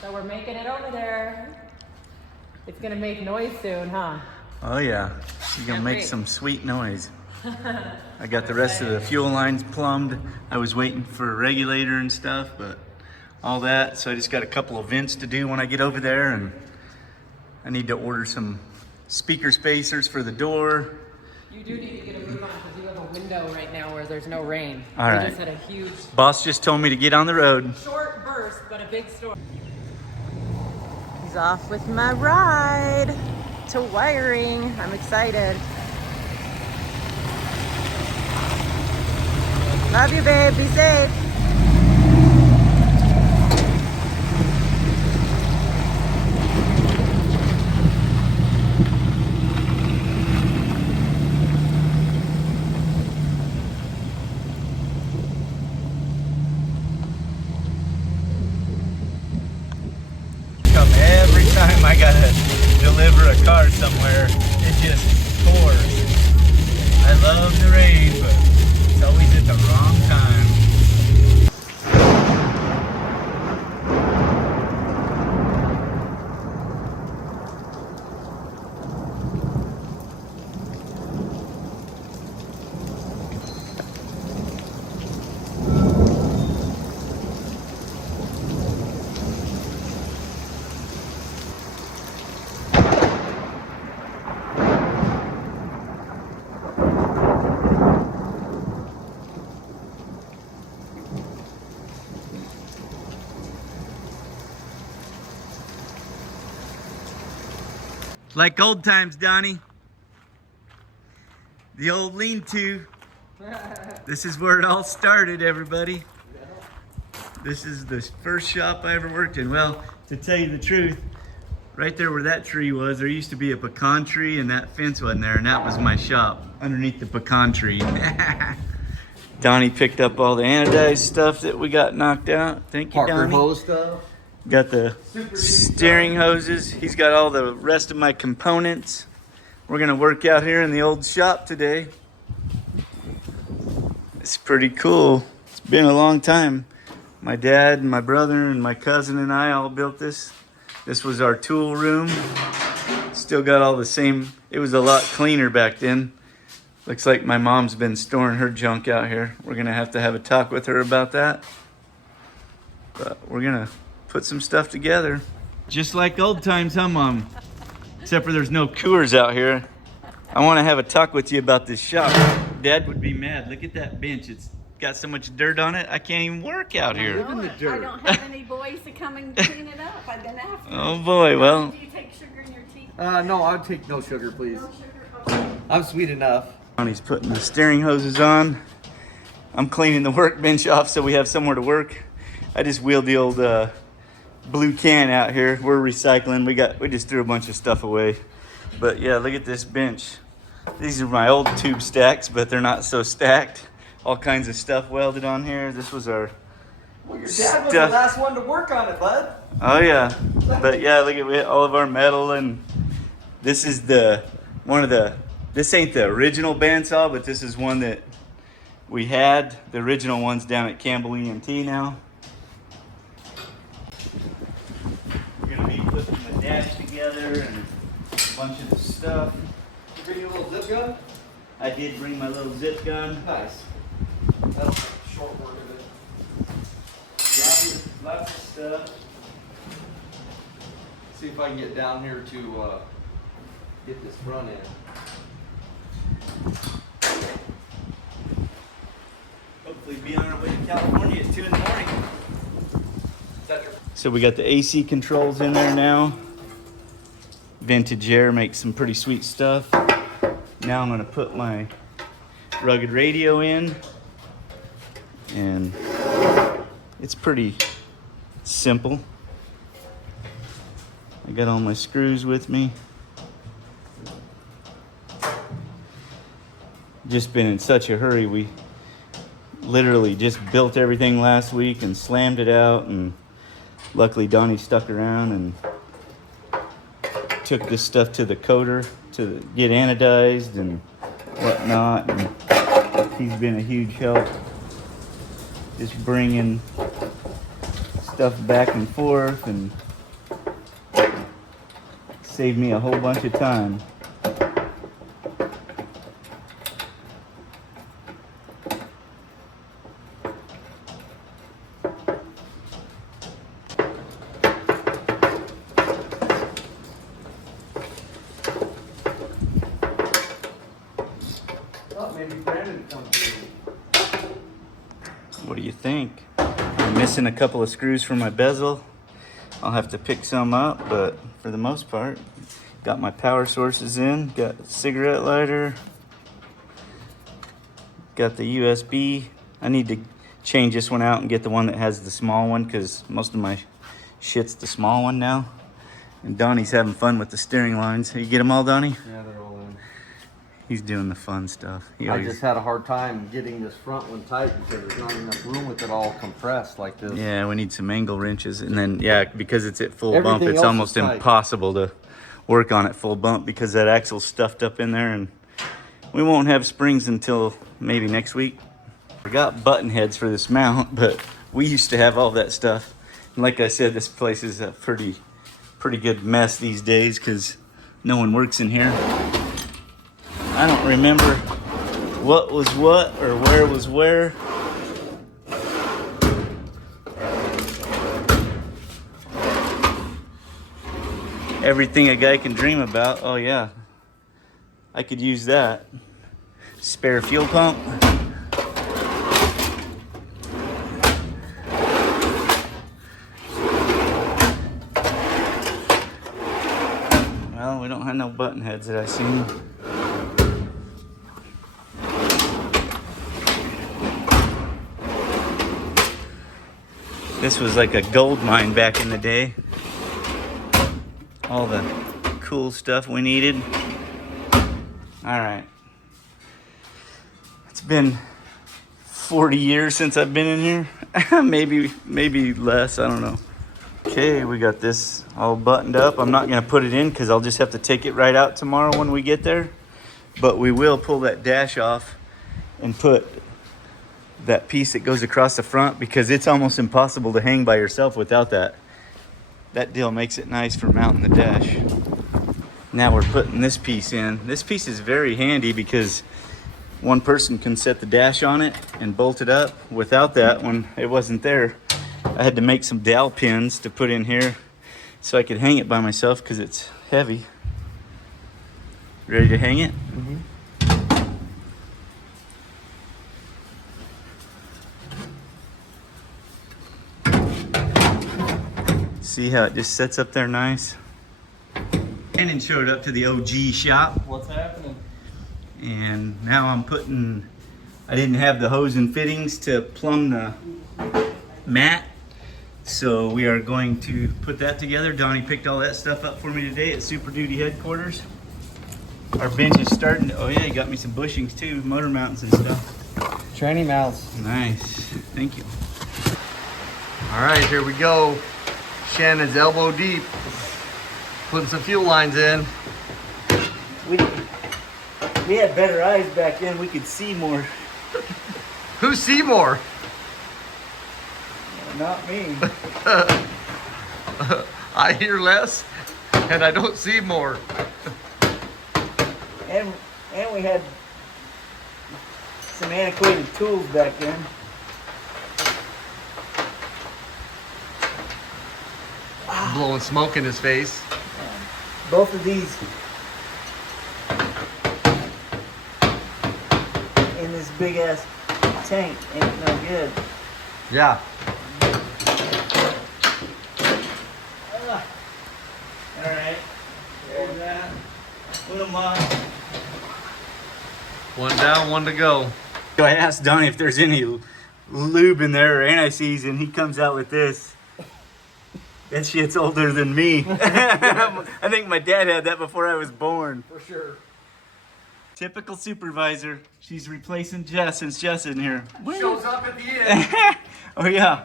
So we're making it over there. It's gonna make noise soon, huh? Oh yeah, you're gonna make some sweet noise. I got the rest of the fuel lines plumbed. I was waiting for a regulator and stuff, but all that. So I just got a couple of vents to do when I get over there, and I need to order some speaker spacers for the door. You do need to get a move on because you have a window right now where there's no rain. All We right. just had a huge Boss just told me to get on the road. short burst, but a big storm. He's off with my ride to wiring. I'm excited. Love you, babe. Be safe. Come every time I gotta deliver a car somewhere, it just pours. I love the rain, but it's always at the wrong time. Like old times, Donnie. The old lean-to. This is where it all started, everybody. This is the first shop I ever worked in. Well, to tell you the truth, right there where that tree was, there used to be a pecan tree and that fence wasn't there, and that was my shop underneath the pecan tree. Donnie picked up all the anodized stuff that we got knocked out. Thank you, Parker Donnie. hose stuff. Got the steering hoses. He's got all the rest of my components. We're gonna work out here in the old shop today. It's pretty cool. It's been a long time. My dad and my brother and my cousin and I all built this. This was our tool room. Still got all the same. It was a lot cleaner back then. Looks like my mom's been storing her junk out here. We're gonna have to have a talk with her about that. But we're gonna put some stuff together. Just like old times, huh, Mom? Except for there's no Coors out here. I want to have a talk with you about this shop. Dad would be mad. Look at that bench. It's got so much dirt on it, I can't even work out here. Live in the I dirt. don't have any boys to come and clean it up. I've been after. Oh boy, well, Do you take sugar in your tea? No, I'd take no sugar, please. No sugar? Okay. I'm sweet enough. He's putting the steering hoses on. I'm cleaning the workbench off so we have somewhere to work. I just wheeled the old blue can out here. We're recycling. We just threw a bunch of stuff away. But yeah, look at this bench. These are my old tube stacks, but they're not so stacked. All kinds of stuff welded on here. This was our Well, your dad was stuff. the last one to work on it, bud. Oh yeah, but yeah, look at all of our metal, and this is this ain't the original bandsaw, but this is one that we had. The original one's down at Campbell EMT now. We're gonna be putting the dash together and a bunch of the stuff. Bring your little zip gun? I did bring my little zip gun. Nice. That's short work of it. Lots of stuff. See if I can get down here to get this front end. Hopefully be on our way to California at 2 in the morning. Is that your So we got the AC controls in there now. Vintage Air makes some pretty sweet stuff. Now I'm gonna put my rugged radio in. And it's pretty simple. I got all my screws with me. Just been in such a hurry. We literally just built everything last week and slammed it out, and luckily Donnie stuck around and took this stuff to the coater to get anodized and whatnot, and he's been a huge help just bringing stuff back and forth and saved me a whole bunch of time. maybe Brandon comes through. What do you think? I'm missing a couple of screws from my bezel. I'll have to pick some up, but for the most part, got my power sources in, got a cigarette lighter, got the USB. I need to change this one out and get the one that has the small one, because most of my shit's the small one now. And Donnie's having fun with the steering lines. You get them all, Donnie? Yeah, they're all in. He's doing the fun stuff. I just had a hard time getting this front one tight because there's not enough room with it all compressed like this. Yeah, we need some angle wrenches. And then, yeah, because it's at full bump, Everything it's else almost is tight. impossible to work on at full bump because that axle's stuffed up in there, and we won't have springs until maybe next week. We got button heads for this mount, but we used to have all that stuff. And like I said, this place is a pretty good mess these days because no one works in here. I don't remember what was what or where was where. Everything a guy can dream about. Oh yeah, I could use that. Spare fuel pump. Well, we don't have no button heads that I seen. This was like a gold mine back in the day. All the cool stuff we needed. All right. It's been 40 years since I've been in here. maybe less, I don't know. Okay, we got this all buttoned up. I'm not gonna put it in because I'll just have to take it right out tomorrow when we get there. But we will pull that dash off and put that piece that goes across the front, because it's almost impossible to hang by yourself without that. That deal makes it nice for mounting the dash. Now we're putting this piece in. This piece is very handy because one person can set the dash on it and bolt it up. Without that, when it wasn't there, I had to make some dowel pins to put in here so I could hang it by myself because it's heavy. Ready to hang it? Mm-hmm. See how it just sets up there nice? Shannon showed up to the OG shop. What's happening? And now I'm putting, I didn't have the hose and fittings to plumb the mat. So we are going to put that together. Donnie picked all that stuff up for me today at Super Duty headquarters. Our bench is starting to, oh yeah, he got me some bushings too, motor mounts and stuff. Training mounts. Nice, thank you. All right, here we go. Shannon's elbow deep. Putting some fuel lines in. We had better eyes back then, we could see more. Who's Seymour? Not me. I hear less and I don't see more. And we had some antiquated tools back then. Blowing smoke in his face. Both of these in this big ass tank ain't no good. Yeah. Alright, there's that. Put them on. One down, one to go. I asked Donnie if there's any lube in there or anti-seize, and he comes out with this. That shit's older than me. I think my dad had that before I was born. For sure. Typical supervisor. She's replacing Jess since Jess isn't here. Shows up at the end. Oh yeah.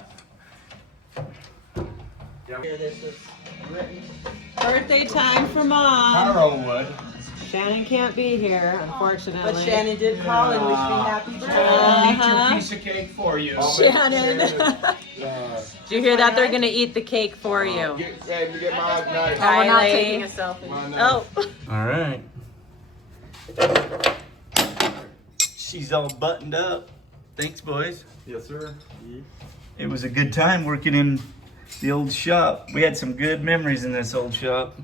Birthday time for Mom. Arrowwood. Shannon can't be here, unfortunately. But Shannon did call and wish me happy birthday. Uh-huh. Piece of cake for you. Shannon. Did you hear that? They're gonna eat the cake for you. Get my knife. Oh, we're not Kylie. taking a selfie. My knife. Oh. All right. She's all buttoned up. Thanks, boys. Yes, sir. It was a good time working in the old shop. We had some good memories in this old shop.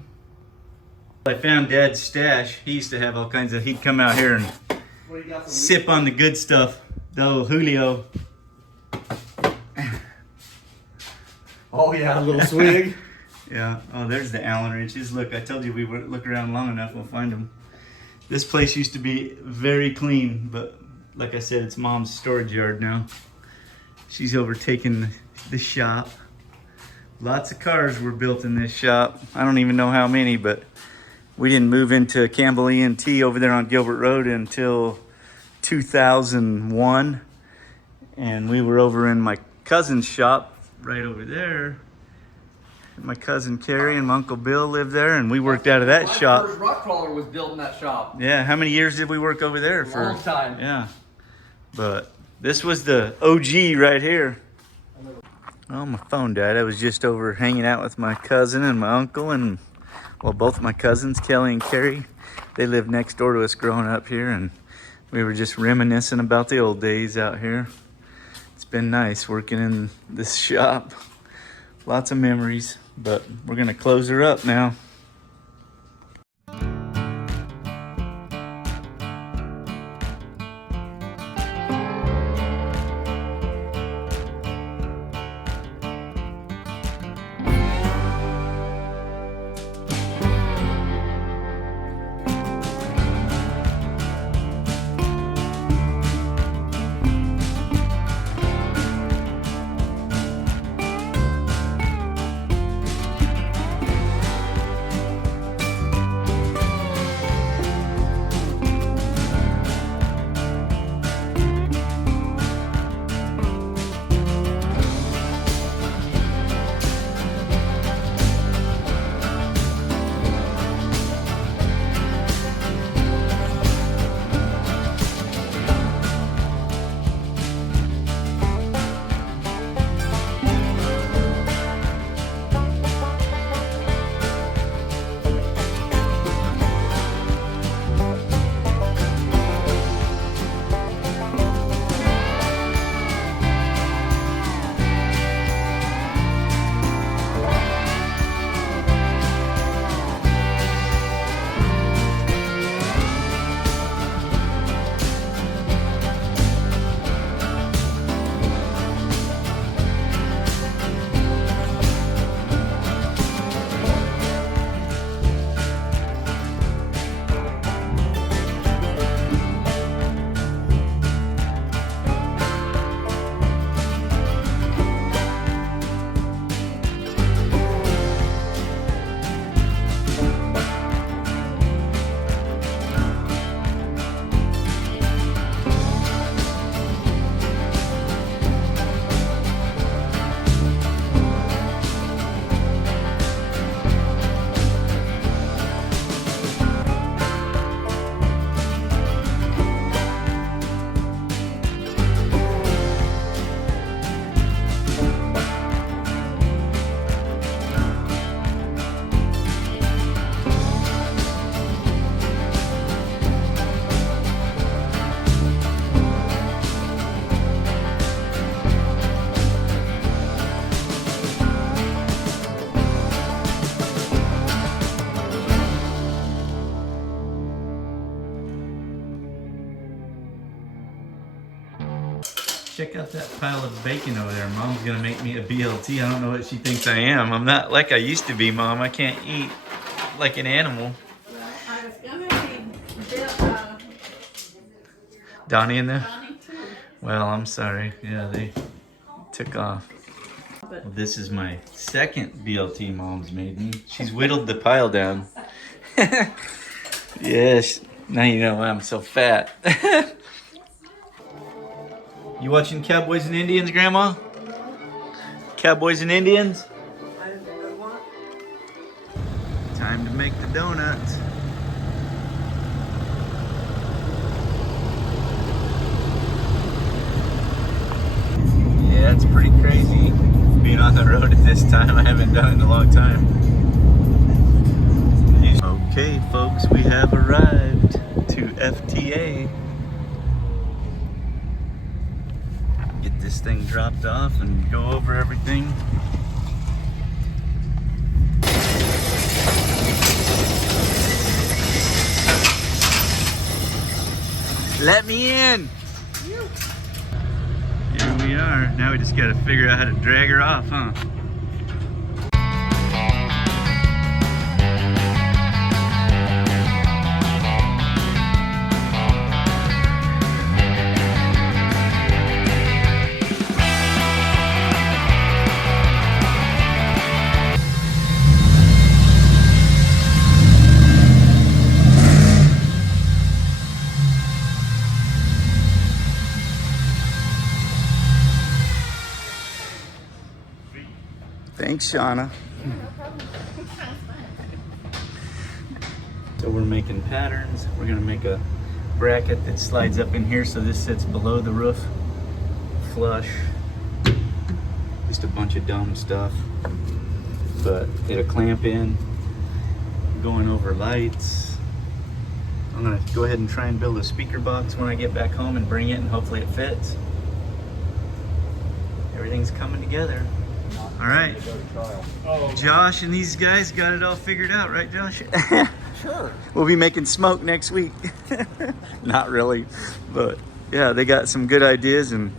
I found Dad's stash. He used to have all kinds of, he'd come out here and sip on the good stuff. The old Julio. Oh yeah, a little swig. Yeah. Oh, there's the Allen wrenches. Look, I told you we would look around long enough, we'll find them. This place used to be very clean, but like I said, it's Mom's storage yard now. She's overtaken the shop. Lots of cars were built in this shop. I don't even know how many, but we didn't move into Campbell E&T over there on Gilbert Road until 2001. And we were over in my cousin's shop right over there. My cousin Carrie and my Uncle Bill lived there, and we worked out of that shop. My first rock crawler was built in that shop. Yeah, how many years did we work over there for? Long time. Yeah. But this was the OG right here. Oh, my phone died. I was just over hanging out with my cousin and my uncle, and well, both my cousins, Kelly and Carrie, they lived next door to us growing up here, and we were just reminiscing about the old days out here. It's been nice working in this shop. Lots of memories, but we're gonna close her up now. check out that pile of bacon over there. Mom's gonna make me a BLT. I don't know what she thinks I am. I'm not like I used to be, Mom. I can't eat like an animal. I was gonna be Donnie in there? Donnie too. Well, I'm sorry. Yeah, they took off. Well, this is my second BLT Mom's made me. She's whittled the pile down. Yes. Now you know why I'm so fat. You watching Cowboys and Indians, Grandma? Cowboys and Indians? Time to make the donuts. Yeah, it's pretty crazy being on the road at this time. I haven't done it in a long time. Okay, folks, we have arrived to FTA. Get this thing dropped off and go over everything. Let me in! Here we are. Now we just gotta figure out how to drag her off, huh? Thanks, Shauna. So we're making patterns. We're gonna make a bracket that slides up in here so this sits below the roof, flush. Just a bunch of dumb stuff, but it'll clamp in, going over lights. I'm gonna go ahead and try and build a speaker box when I get back home and bring it, and hopefully it fits. Everything's coming together. All right, Josh and these guys got it all figured out, right, Josh? Sure. We'll be making smoke next week. Not really, but yeah, they got some good ideas, and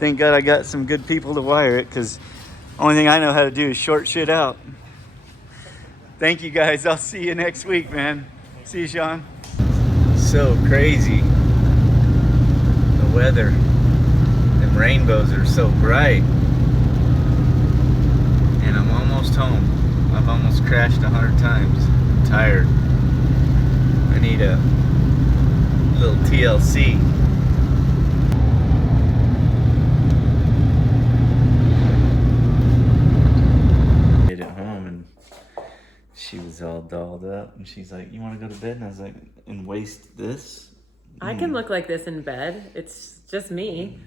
thank God I got some good people to wire it, because only thing I know how to do is short shit out. Thank you guys. I'll see you next week, man. See you, Sean. So crazy. The weather. Them rainbows are so bright. And I'm almost home. I've almost crashed 100 times. I'm tired. I need a little TLC. Get it home, and she was all dolled up, and she's like, "You want to go to bed?" And I was like, "And waste this?" I can look like this in bed. It's just me.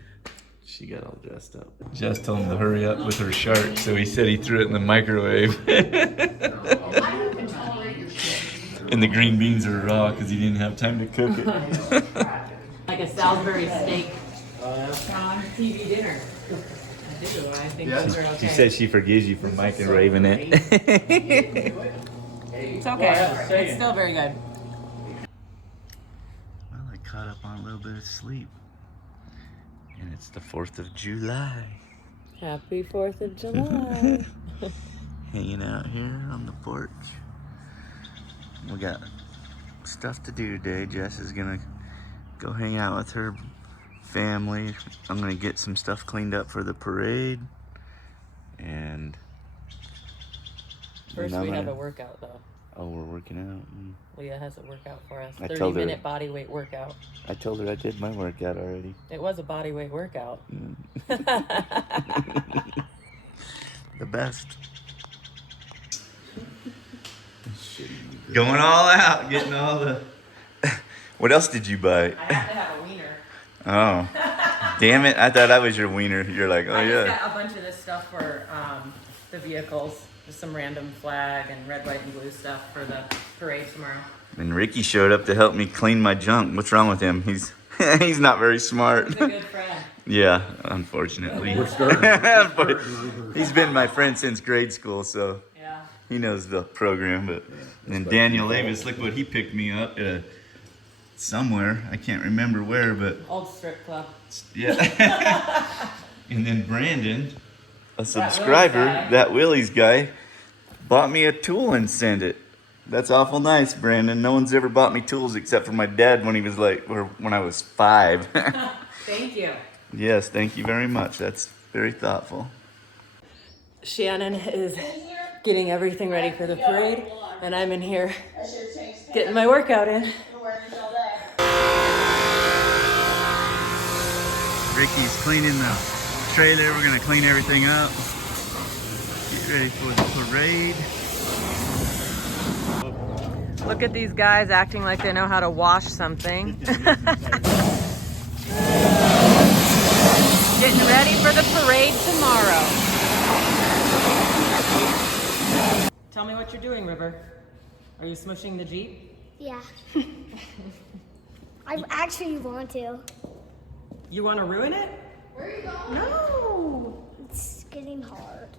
She got all dressed up. Jess told him to hurry up with her shark, so he said he threw it in the microwave. And the green beans are raw because he didn't have time to cook it. Like a Salisbury steak on TV dinner. I do. I think those are okay. She said she forgives you for microwaving it. It's okay. It's still very good. Well, I caught up on a little bit of sleep. And it's the 4th of July. Happy 4th of July. Hanging out here on the porch. We got stuff to do today. Jess is gonna go hang out with her family. I'm gonna get some stuff cleaned up for the parade. And First we have a workout though. Oh, we're working out. Leah has a workout for us. I told her- 30-minute body weight workout. I told her I did my workout already. It was a body weight workout. The best. Going all out, getting all the... What else did you buy? I have to have a wiener. Oh, damn it. I thought I was your wiener. You're like, oh I yeah. just got a bunch of this stuff for the vehicles. Just some random flag and red, white, and blue stuff for the parade tomorrow. And Ricky showed up to help me clean my junk. What's wrong with him? He's he's not very smart. He's a good friend. Yeah, unfortunately. He's been my friend since grade school, so Yeah. he knows the program. But then Daniel Avis, look what he picked me up. somewhere. I can't remember where, but Old strip club. yeah. And then Brandon, a Willie's subscriber, guy. that Willie's guy, bought me a tool and sent it. That's awful nice, Brandon. No one's ever bought me tools except for my dad when he was like, or when I was 5. Thank you. Yes, thank you very much. That's very thoughtful. Shannon is getting everything ready for the parade, and I'm in here getting my workout in. Ricky's cleaning the trailer. We're gonna clean everything up. Get ready for the parade. Look at these guys acting like they know how to wash something. Getting ready for the parade tomorrow. Tell me what you're doing, River. Are you smushing the Jeep? Yeah. I actually want to. You want to ruin it? Where are you going? No. It's getting hard.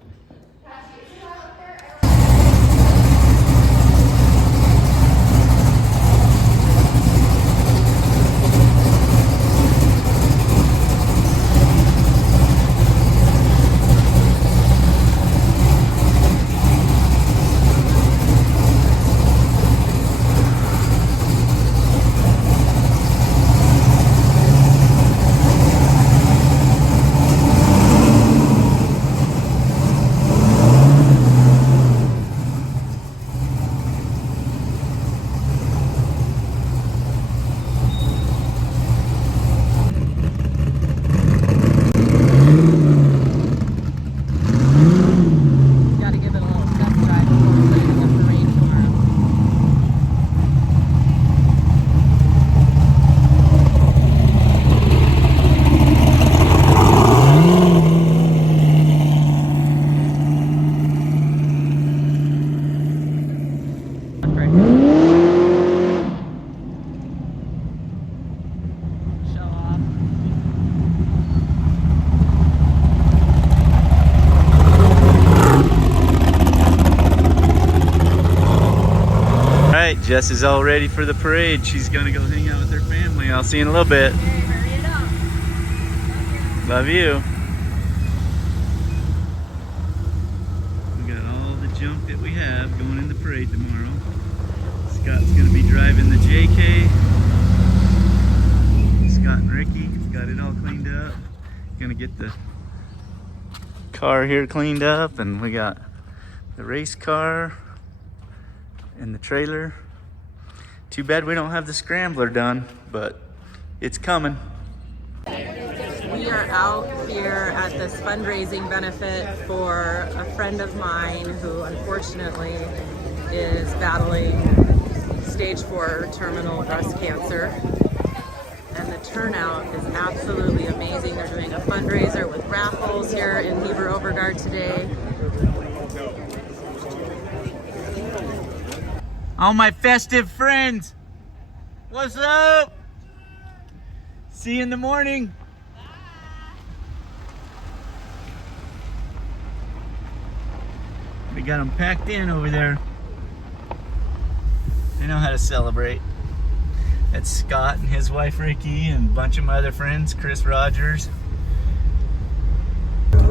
Gotta give it a little test drive before we put it in the parade tomorrow. Show off. All right, Jess is all ready for the parade. She's gonna go hang out with her family. I'll see you in a little bit. Love you. We got all the junk that we have going in the parade tomorrow. Scott's gonna be driving the JK. Scott and Ricky got it all cleaned up. Gonna get the car here cleaned up, and we got the race car and the trailer. Too bad we don't have the Scrambler done, but it's coming. We are out here at this fundraising benefit for a friend of mine who unfortunately is battling stage 4 terminal breast cancer. And the turnout is absolutely amazing. They're doing a fundraiser with raffles here in Heber, Overgaard today. All my festive friends, what's up? See you in the morning. We got them packed in over there. They know how to celebrate. That's Scott and his wife Ricky and a bunch of my other friends, Chris Rogers.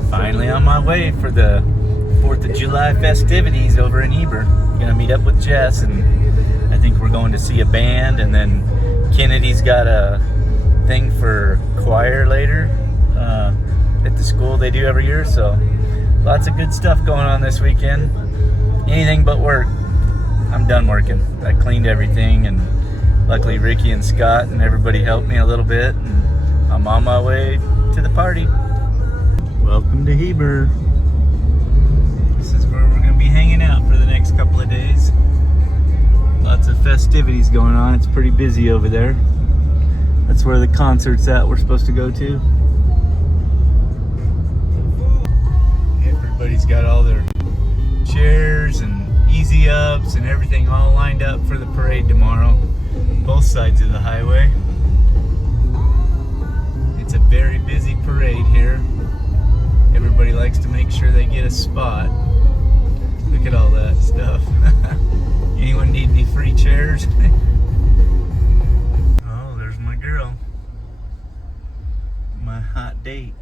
Finally on my way for the 4th of July festivities over in Heber. Gonna meet up with Jess, and I think we're going to see a band, and then Kennedy's got a thing for choir later at the school they do every year, so lots of good stuff going on this weekend. Anything but work. I'm done working. I cleaned everything, and luckily Ricky and Scott and everybody helped me a little bit, and I'm on my way to the party. Welcome to Heber. This is where we're going to be hanging out for the next couple of days. Lots of festivities going on. It's pretty busy over there. That's where the concert's at we're supposed to go to. Everybody's got all their chairs and easy ups and everything all lined up for the parade tomorrow. Both sides of the highway. It's a very busy parade here. Everybody likes to make sure they get a spot. Look at all that stuff. Anyone need any free chairs? date.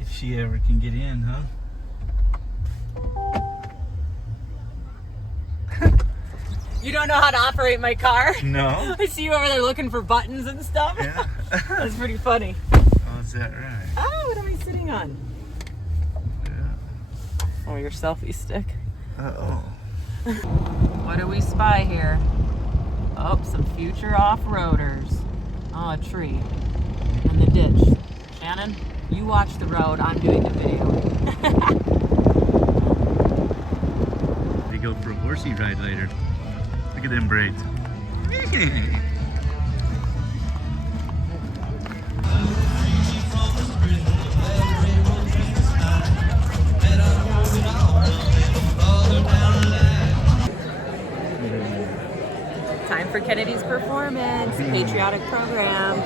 If she ever can get in, huh? You don't know how to operate my car? No. I see you over there looking for buttons and stuff. Yeah. That's pretty funny. Oh, is that right? Oh, what am I sitting on? Yeah. Oh, your selfie stick. Uh-oh. What do we spy here? Oh, some future off-roaders. Oh, a tree. And the ditch. Shannon, you watch the road. I'm doing the video. They go for a horsey ride later. Look at them braids. Time for Kennedy's performance. Patriotic program.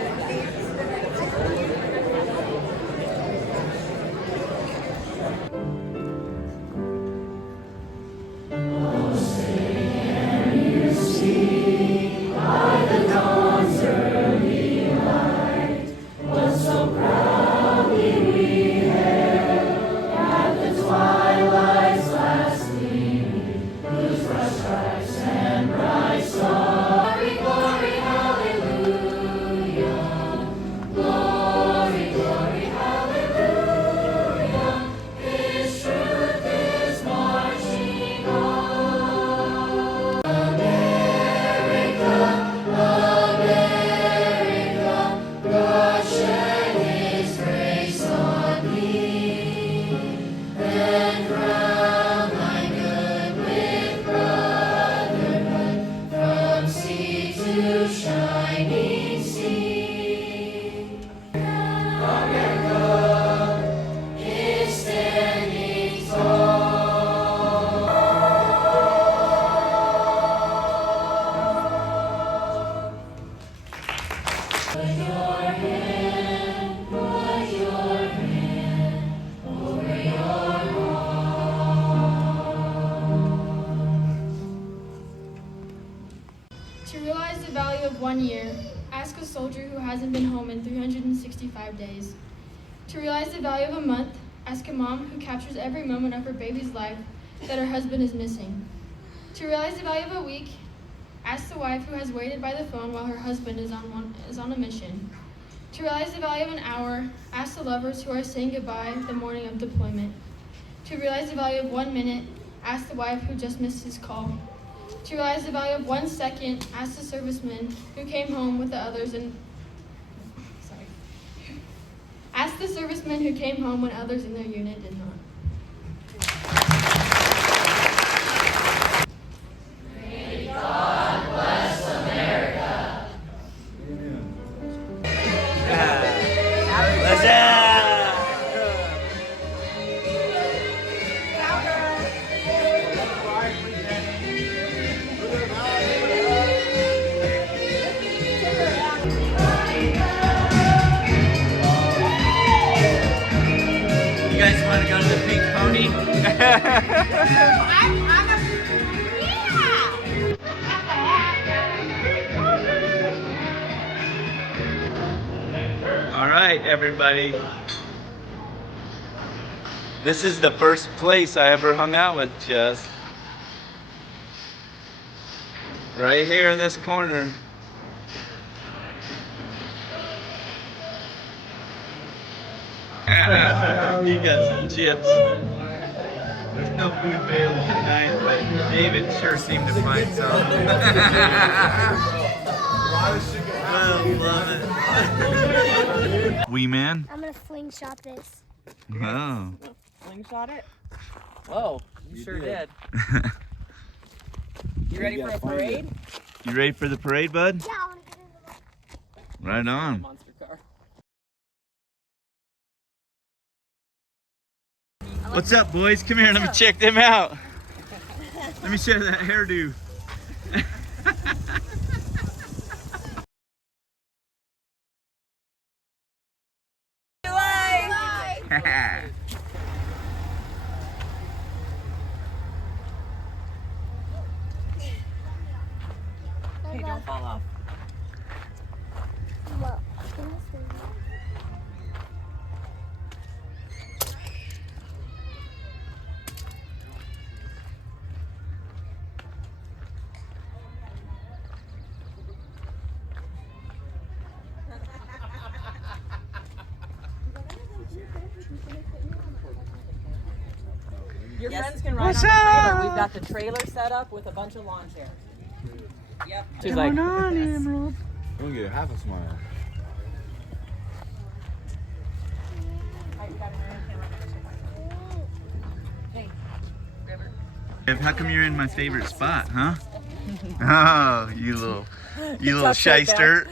To realize the value of 1 year, ask a soldier who hasn't been home in 365 days. To realize the value of a month, ask a mom who captures every moment of her baby's life that her husband is missing. To realize the value of a week, ask the wife who has waited by the phone while her husband is on a mission. To realize the value of an hour, ask the lovers who are saying goodbye the morning of deployment. To realize the value of 1 minute, ask the wife who just missed his call. To realize the value of 1 second, ask the serviceman who came home with the others Ask the serviceman who came home when others in their unit did not. May God bless America. You guys want to go to the Pink Pony? All right, everybody. This is the first place I ever hung out with Jess. Right here in this corner. You got some chips. There's no food available tonight, but David sure seemed to find some. Love it. Wee man? I'm gonna slingshot this. Oh. Slingshot it? Whoa, you sure did. You ready for a parade? You ready for the parade, bud? Yeah, I wanna get in the Right on. Monster car. What's up, boys? Come here, let me check them out. Let me show you that hairdo. Hey, don't fall off. Your friends can ride What's on the trailer. up? We've got the trailer set up with a bunch of lawn chairs. Yep. She's What's like, going on, Emerald? I'm gonna get half a smile. How come you're in my favorite spot, huh? Oh, you little shyster.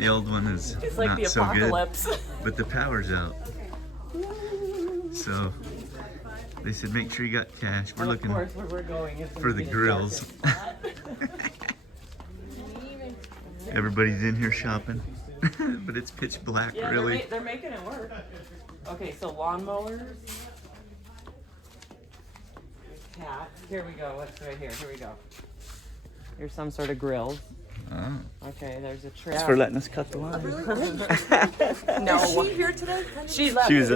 The old one is It's like not the so apocalypse. good, but the power's out. So they said make sure you got cash. We're looking Of course, where we're going is for the grills. Everybody's in here shopping, but it's pitch black, Yeah, really. they're making it work. Okay, so lawnmowers. Cat. Here we go. What's right here? Here we go. Here's some sort of grills. Oh. Okay, there's a Thanks trap. for letting us cut the line. No. Is she here today? She left. She was,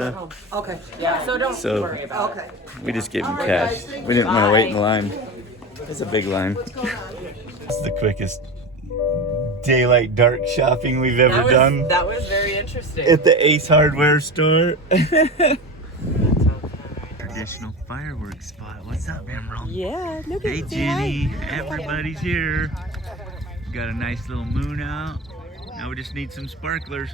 Okay. Yeah, so don't So- worry about Okay. We just gave them All right, cash. guys, thank We didn't want to wait in Bye. line. It's a big line. What's going on? It's the quickest daylight dark shopping we've it. ever done That was very interesting. at the Ace Hardware store. Traditional fireworks spot. What's up, Emerald? Yeah, look Hey, at Jenny. Everybody's here. Got a nice little moon out. Now we just need some sparklers.